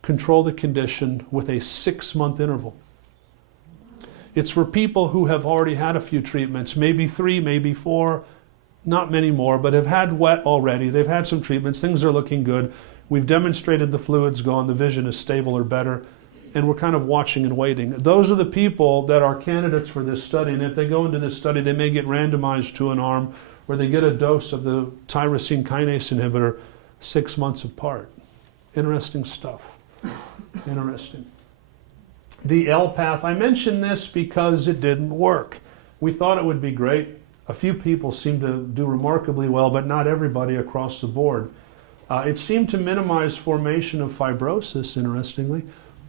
control the condition with a 6-month interval. It's for people who have already had a few treatments, maybe 3, maybe 4, not many more, but have had wet already. They've had some treatments, things are looking good. We've demonstrated the fluid's gone, the vision is stable or better, and we're kind of watching and waiting. Those are the people that are candidates for this study, and if they go into this study, they may get randomized to an arm where they get a dose of the tyrosine kinase inhibitor 6 months apart. Interesting stuff. Interesting. The L path, I mentioned this because it didn't work. We thought it would be great. A few people seem to do remarkably well, but not everybody across the board. It seemed to minimize formation of fibrosis, interestingly.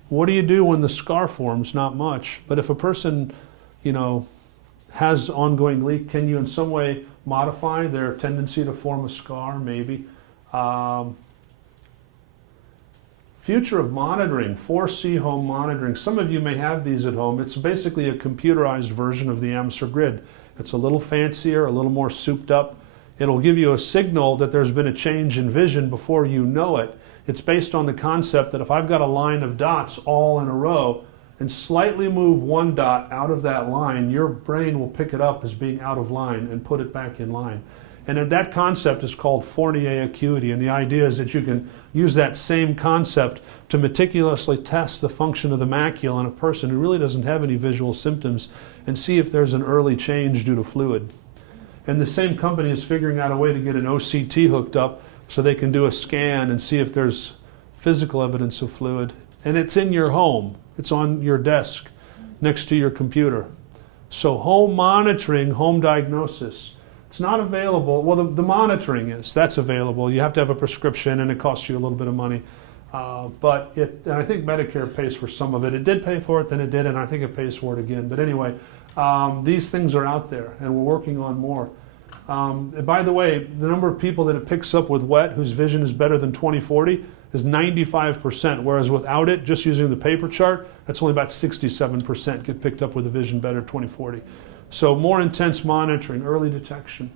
What do you do when the scar forms? Not much. But if a person, has ongoing leak, can you in some way modify their tendency to form a scar? Maybe. Future of monitoring, 4C home monitoring. Some of you may have these at home. It's basically a computerized version of the AMSR grid. It's a little fancier, a little more souped up. It'll give you a signal that there's been a change in vision before you know it. It's based on the concept that if I've got a line of dots all in a row and slightly move one dot out of that line, your brain will pick it up as being out of line and put it back in line. And that concept is called Fourier acuity, and the idea is that you can use that same concept to meticulously test the function of the macula in a person who really doesn't have any visual symptoms and see if there's an early change due to fluid. And the same company is figuring out a way to get an OCT hooked up so they can do a scan and see if there's physical evidence of fluid. And it's in your home. It's on your desk next to your computer. So home monitoring, home diagnosis. It's not available. Well, the monitoring is. That's available. You have to have a prescription, and it costs you a little bit of money. But and I think Medicare pays for some of it. It did pay for it, then it did, and I think it pays for it again. But anyway, these things are out there, and we're working on more. By the way, the number of people that it picks up with wet whose vision is better than 20/40 is 95%, whereas without it, just using the paper chart, that's only about 67% get picked up with a vision better 20/40. So more intense monitoring, early detection.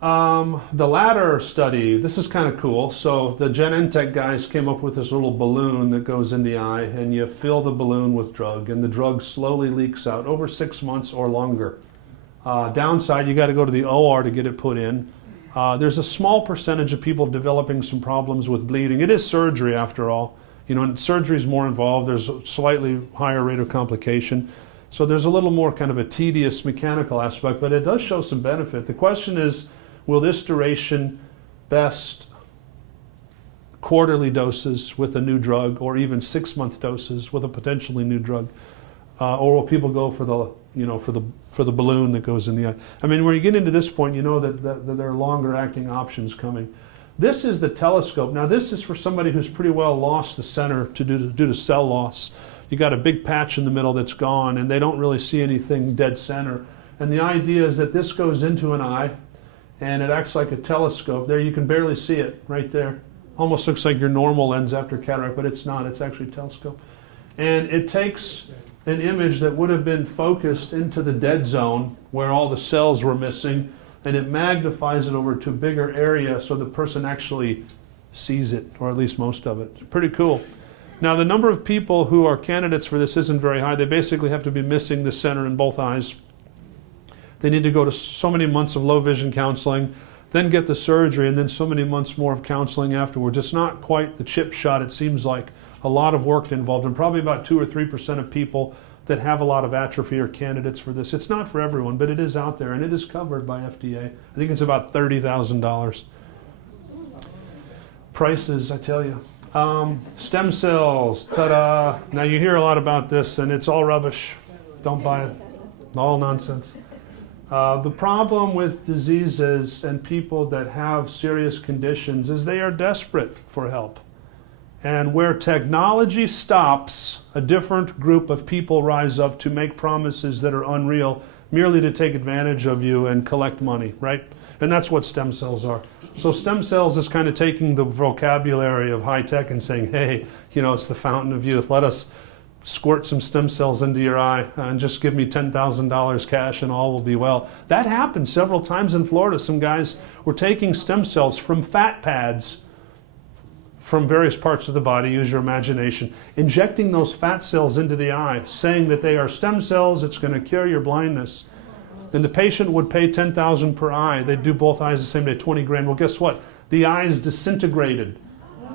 The latter study, this is kind of cool. So the Genentech guys came up with this little balloon that goes in the eye, and you fill the balloon with drug, and the drug slowly leaks out over 6 months or longer. Downside, you got to go to the OR to get it put in. There's a small percentage of people developing some problems with bleeding. It is surgery after all. And surgery is more involved. There's a slightly higher rate of complication. So there's a little more kind of a tedious mechanical aspect, but it does show some benefit. The question is, will this duration best quarterly doses with a new drug, or even 6-month doses with a potentially new drug? Or will people go for the balloon that goes in the eye? I mean, when you get into this point, you know that there are longer acting options coming. This is the telescope. Now this is for somebody who's pretty well lost the center due to cell loss. You got a big patch in the middle that's gone and they don't really see anything dead center. And the idea is that this goes into an eye and it acts like a telescope. There you can barely see it right there. Almost looks like your normal lens after cataract, but it's not. It's actually a telescope. And it takes an image that would have been focused into the dead zone where all the cells were missing, and it magnifies it over to a bigger area so the person actually sees it, or at least most of it. It's pretty cool. Now the number of people who are candidates for this isn't very high. They basically have to be missing the center in both eyes. They need to go to so many months of low vision counseling, then get the surgery, and then so many months more of counseling afterwards. It's not quite the chip shot, it seems like. A lot of work involved, and probably about 2 or 3% of people that have a lot of atrophy are candidates for this. It's not for everyone, but it is out there, and it is covered by FDA. I think it's about $30,000. Prices, I tell you. Stem cells, ta-da. Now you hear a lot about this, and it's all rubbish. Don't buy it. All nonsense. The problem with diseases and people that have serious conditions is they are desperate for help. And where technology stops, a different group of people rise up to make promises that are unreal, merely to take advantage of you and collect money, right? And that's what stem cells are. So stem cells is kind of taking the vocabulary of high tech and saying, hey, you know, it's the fountain of youth. Let us squirt some stem cells into your eye and just give me $10,000 cash and all will be well. That happened several times in Florida. Some guys were taking stem cells from fat pads from various parts of the body, use your imagination, injecting those fat cells into the eye, saying that they are stem cells, it's going to cure your blindness. And the patient would pay $10,000 per eye. They'd do both eyes the same day, 20 grand. Well, guess what? The eyes disintegrated.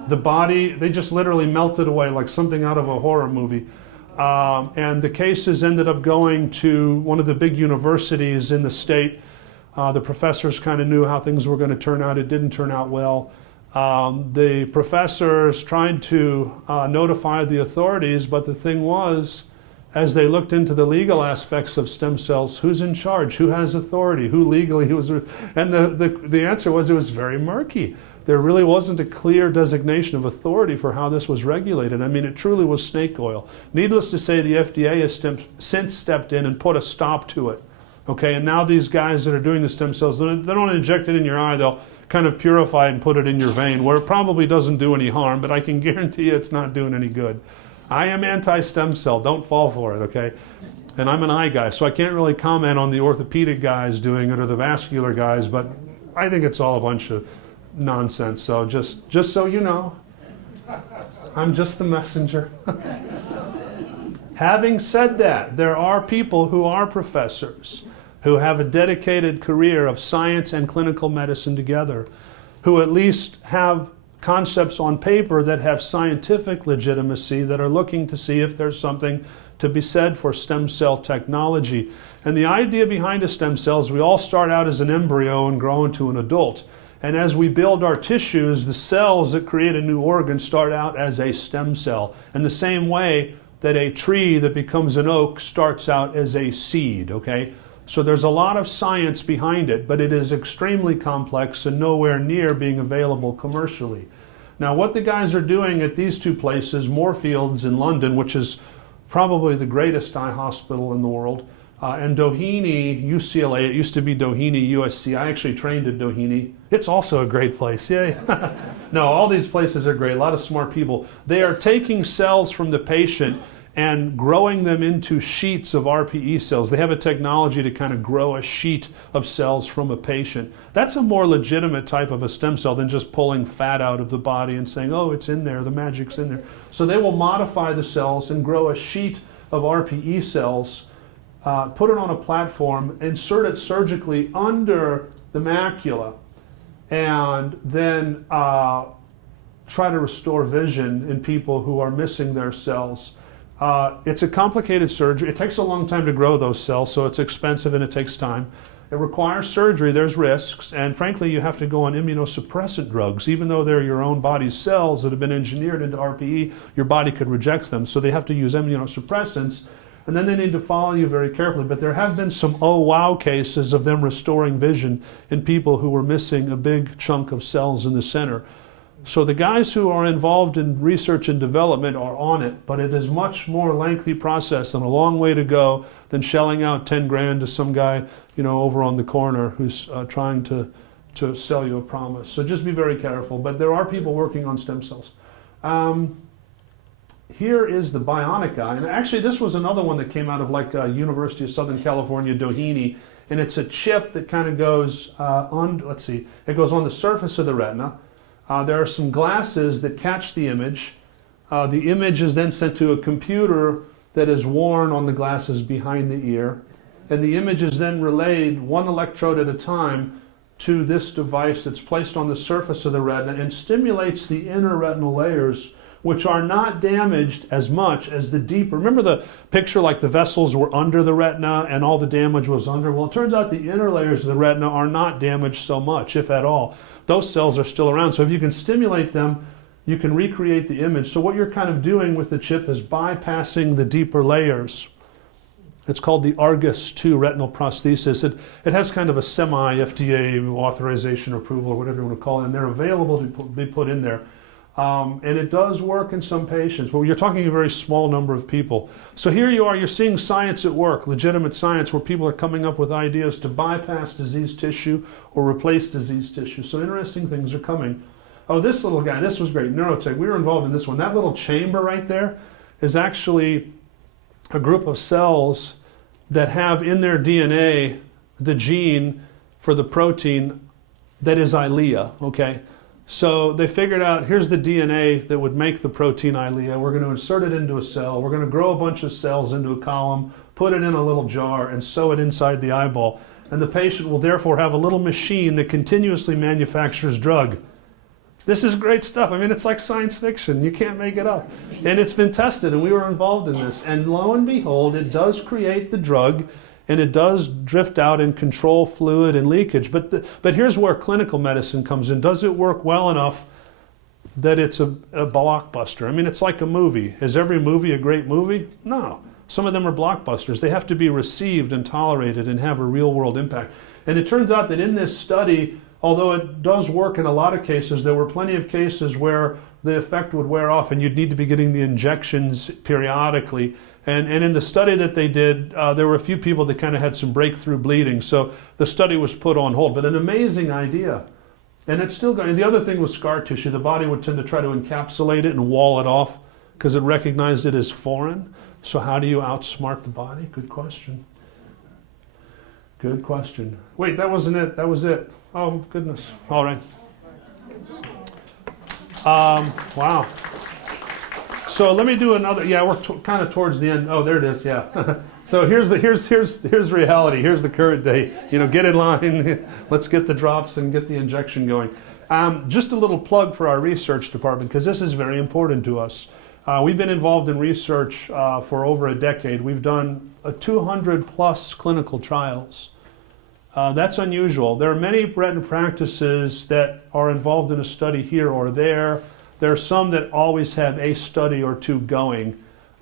The body, they just literally melted away like something out of a horror movie. And the cases ended up going to one of the big universities in the state. The professors kind of knew how things were going to turn out. It didn't turn out well. The professors tried to notify the authorities, but the thing was, as they looked into the legal aspects of stem cells, who's in charge, who has authority, who legally was, and the answer was it was very murky. There really wasn't a clear designation of authority for how this was regulated. I mean, it truly was snake oil. Needless to say, the FDA has since stepped in and put a stop to it. Okay, and now these guys that are doing the stem cells, they don't inject it in your eye, they'll kind of purify it and put it in your vein, where it probably doesn't do any harm, but I can guarantee you it's not doing any good. I am anti-stem cell, don't fall for it, okay? And I'm an eye guy, so I can't really comment on the orthopedic guys doing it or the vascular guys, but I think it's all a bunch of nonsense. So just so you know, I'm just the messenger. Having said that, there are people who are professors who have a dedicated career of science and clinical medicine together, who at least have concepts on paper that have scientific legitimacy, that are looking to see if there's something to be said for stem cell technology. And the idea behind a stem cell is we all start out as an embryo and grow into an adult. And as we build our tissues, the cells that create a new organ start out as a stem cell. In the same way that a tree that becomes an oak starts out as a seed, okay? So there's a lot of science behind it, but it is extremely complex and nowhere near being available commercially. Now what the guys are doing at these two places, Moorfields in London, which is probably the greatest eye hospital in the world, and Doheny, UCLA, it used to be Doheny, USC. I actually trained at Doheny. It's also a great place, yay. No, all these places are great, a lot of smart people. They are taking cells from the patient and growing them into sheets of RPE cells. They have a technology to kind of grow a sheet of cells from a patient. That's a more legitimate type of a stem cell than just pulling fat out of the body and saying, oh, it's in there, the magic's in there. So they will modify the cells and grow a sheet of RPE cells, put it on a platform, insert it surgically under the macula, and then try to restore vision in people who are missing their cells. It's a complicated surgery. It takes a long time to grow those cells, so it's expensive and it takes time. It requires surgery, there's risks, and frankly you have to go on immunosuppressant drugs. Even though they're your own body's cells that have been engineered into RPE, your body could reject them, so they have to use immunosuppressants. and then they need to follow you very carefully. But there have been some oh wow cases of them restoring vision in people who were missing a big chunk of cells in the center. So the guys who are involved in research and development are on it, but it is much more lengthy process and a long way to go than shelling out 10 grand to some guy, over on the corner who's trying to sell you a promise. So just be very careful. But there are people working on stem cells. Here is the bionic eye, and actually this was another one that came out of like University of Southern California, Doheny, and it's a chip that kind of goes it goes on the surface of the retina. There are some glasses that catch the image. The image is then sent to a computer that is worn on the glasses behind the ear, and the image is then relayed one electrode at a time to this device that's placed on the surface of the retina and stimulates the inner retinal layers, which are not damaged as much as the deeper. Remember the picture like the vessels were under the retina and all the damage was under? Well, it turns out the inner layers of the retina are not damaged so much, if at all. Those cells are still around. So if you can stimulate them, you can recreate the image. So what you're kind of doing with the chip is bypassing the deeper layers. It's called the Argus 2 retinal prosthesis. It has kind of a semi-FDA authorization approval or whatever you want to call it, and they're available to be put in there. And it does work in some patients, but you're talking a very small number of people. So here you are, you're seeing science at work, legitimate science, where people are coming up with ideas to bypass diseased tissue or replace diseased tissue. So interesting things are coming. Oh, this little guy, this was great, neurotech. We were involved in this one. That little chamber right there is actually a group of cells that have in their DNA the gene for the protein that is ILEA, okay? So they figured out, here's the DNA that would make the protein ILEA. We're going to insert it into a cell. We're going to grow a bunch of cells into a column, put it in a little jar, and sew it inside the eyeball. And the patient will therefore have a little machine that continuously manufactures drug. This is great stuff. I mean, it's like science fiction. You can't make it up. And it's been tested, and we were involved in this. And lo and behold, it does create the drug, and it does drift out and control fluid and leakage. But here's where clinical medicine comes in. Does it work well enough that it's a blockbuster? I mean, it's like a movie. Is every movie a great movie? No. Some of them are blockbusters. They have to be received and tolerated and have a real-world impact. And it turns out that in this study, although it does work in a lot of cases, there were plenty of cases where the effect would wear off and you'd need to be getting the injections periodically. And in the study that they did, there were a few people that kind of had some breakthrough bleeding. So the study was put on hold. But an amazing idea. And it's still going. The other thing was scar tissue. The body would tend to try to encapsulate it and wall it off because it recognized it as foreign. So how do you outsmart the body? Good question. Good question. Wait, that wasn't it. That was it. Oh, goodness. All right. Wow. So let me do another. Yeah, we're kind of towards the end. Oh, there it is. Yeah. So here's reality. Here's the current day. Get in line. Let's get the drops and get the injection going. Just a little plug for our research department because this is very important to us. We've been involved in research for over a decade. We've done 200 plus clinical trials. That's unusual. There are many retina practices that are involved in a study here or there. There are some that always have a study or two going.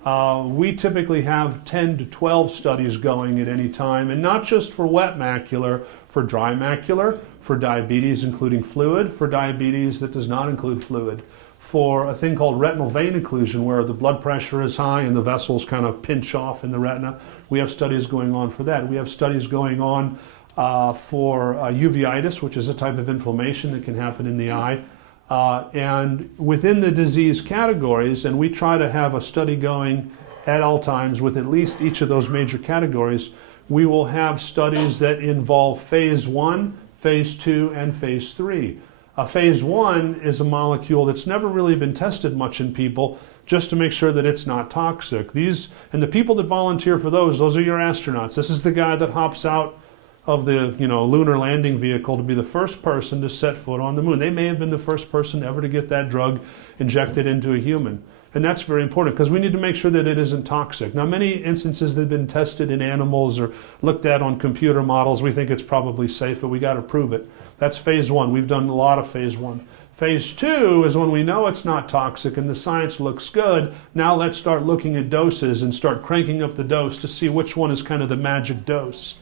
We typically have 10 to 12 studies going at any time, and not just for wet macular, for dry macular, for diabetes including fluid, for diabetes that does not include fluid, for a thing called retinal vein occlusion where the blood pressure is high and the vessels kind of pinch off in the retina. We have studies going on for that. We have studies going on for uveitis, which is a type of inflammation that can happen in the eye. And within the disease categories, and we try to have a study going at all times with at least each of those major categories, we will have studies that involve phase 1, phase 2, and phase 3. Phase 1 is a molecule that's never really been tested much in people just to make sure that it's not toxic. And the people that volunteer for those are your astronauts. This is the guy that hops out of the lunar landing vehicle to be the first person to set foot on the moon. They may have been the first person ever to get that drug injected into a human. And that's very important because we need to make sure that it isn't toxic. Now, many instances that have been tested in animals or looked at on computer models, we think it's probably safe, but we got to prove it. That's phase 1. We've done a lot of phase 1. Phase 2 is when we know it's not toxic and the science looks good. Now let's start looking at doses and start cranking up the dose to see which one is kind of the magic dose.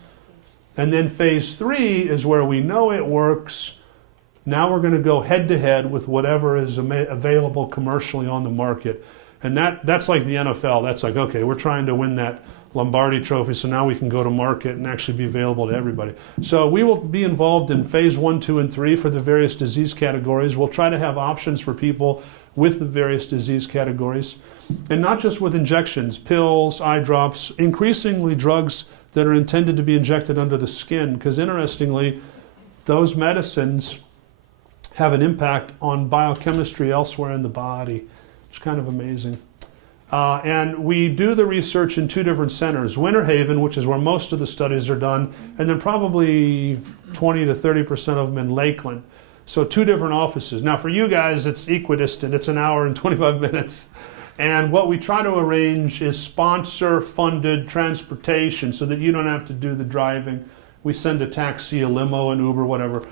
And then phase 3 is where we know it works. Now we're going to go head to head with whatever is available commercially on the market. And that's like the NFL. That's like, okay, we're trying to win that Lombardi trophy, so now we can go to market and actually be available to everybody. So we will be involved in phase 1, 2, and 3 for the various disease categories. We'll try to have options for people with the various disease categories. And not just with injections, pills, eye drops, increasingly drugs that are intended to be injected under the skin, because interestingly, those medicines have an impact on biochemistry elsewhere in the body. It's kind of amazing. And we do the research in 2 different centers, Winter Haven, which is where most of the studies are done, and then probably 20 to 30% of them in Lakeland. So 2 different offices. Now for you guys, it's equidistant. It's an hour and 25 minutes. And what we try to arrange is sponsor-funded transportation so that you don't have to do the driving. We send a taxi, a limo, an Uber, whatever,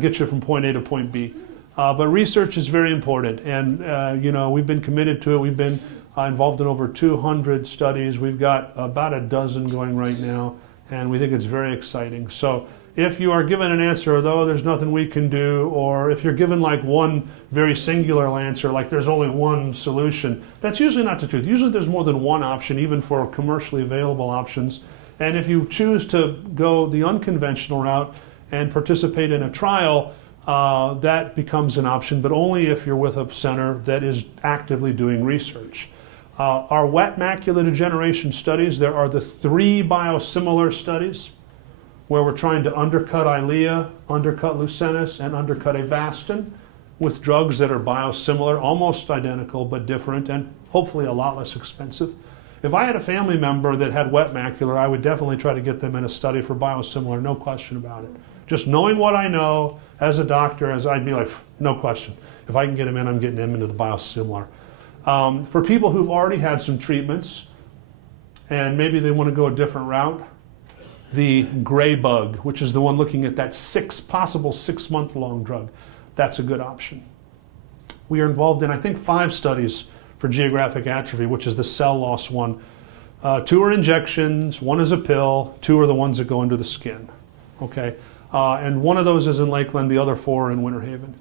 get you from point A to point B. But research is very important, and you know, we've been committed to it. We've been involved in over 200 studies. We've got about a dozen going right now, and we think it's very exciting. So if you are given an answer, though, there's nothing we can do, or if you're given like one very singular answer, like there's only one solution, that's usually not the truth. Usually there's more than one option, even for commercially available options. And if you choose to go the unconventional route and participate in a trial, that becomes an option, but only if you're with a center that is actively doing research. Our wet macular degeneration studies, there are the 3 biosimilar studies where we're trying to undercut Eylea, undercut Lucentis, and undercut Avastin with drugs that are biosimilar, almost identical but different, and hopefully a lot less expensive. If I had a family member that had wet macular, I would definitely try to get them in a study for biosimilar, no question about it. Just knowing what I know as a doctor, I'd be like, no question. If I can get them in, I'm getting them into the biosimilar. For people who've already had some treatments and maybe they want to go a different route, the gray bug, which is the one looking at that possible 6-month-long drug, that's a good option. We are involved in, I think, 5 studies for geographic atrophy, which is the cell loss one. 2 are injections, 1 is a pill, 2 are the ones that go under the skin. Okay, and 1 of those is in Lakeland, the other 4 are in Winter Haven.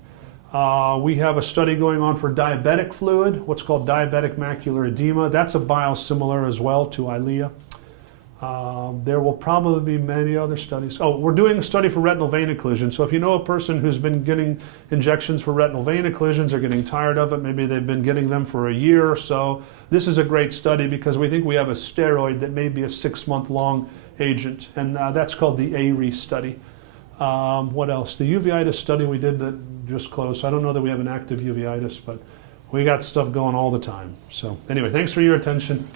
We have a study going on for diabetic fluid, what's called diabetic macular edema. That's a biosimilar as well to Eylea. There will probably be many other studies. Oh, we're doing a study for retinal vein occlusion. So if you know a person who's been getting injections for retinal vein occlusions, they're getting tired of it, maybe they've been getting them for a year or so, this is a great study because we think we have a steroid that may be a 6-month-long agent, and that's called the ARE study. What else? The uveitis study we did that just closed. I don't know that we have an active uveitis, but we got stuff going all the time. So anyway, thanks for your attention.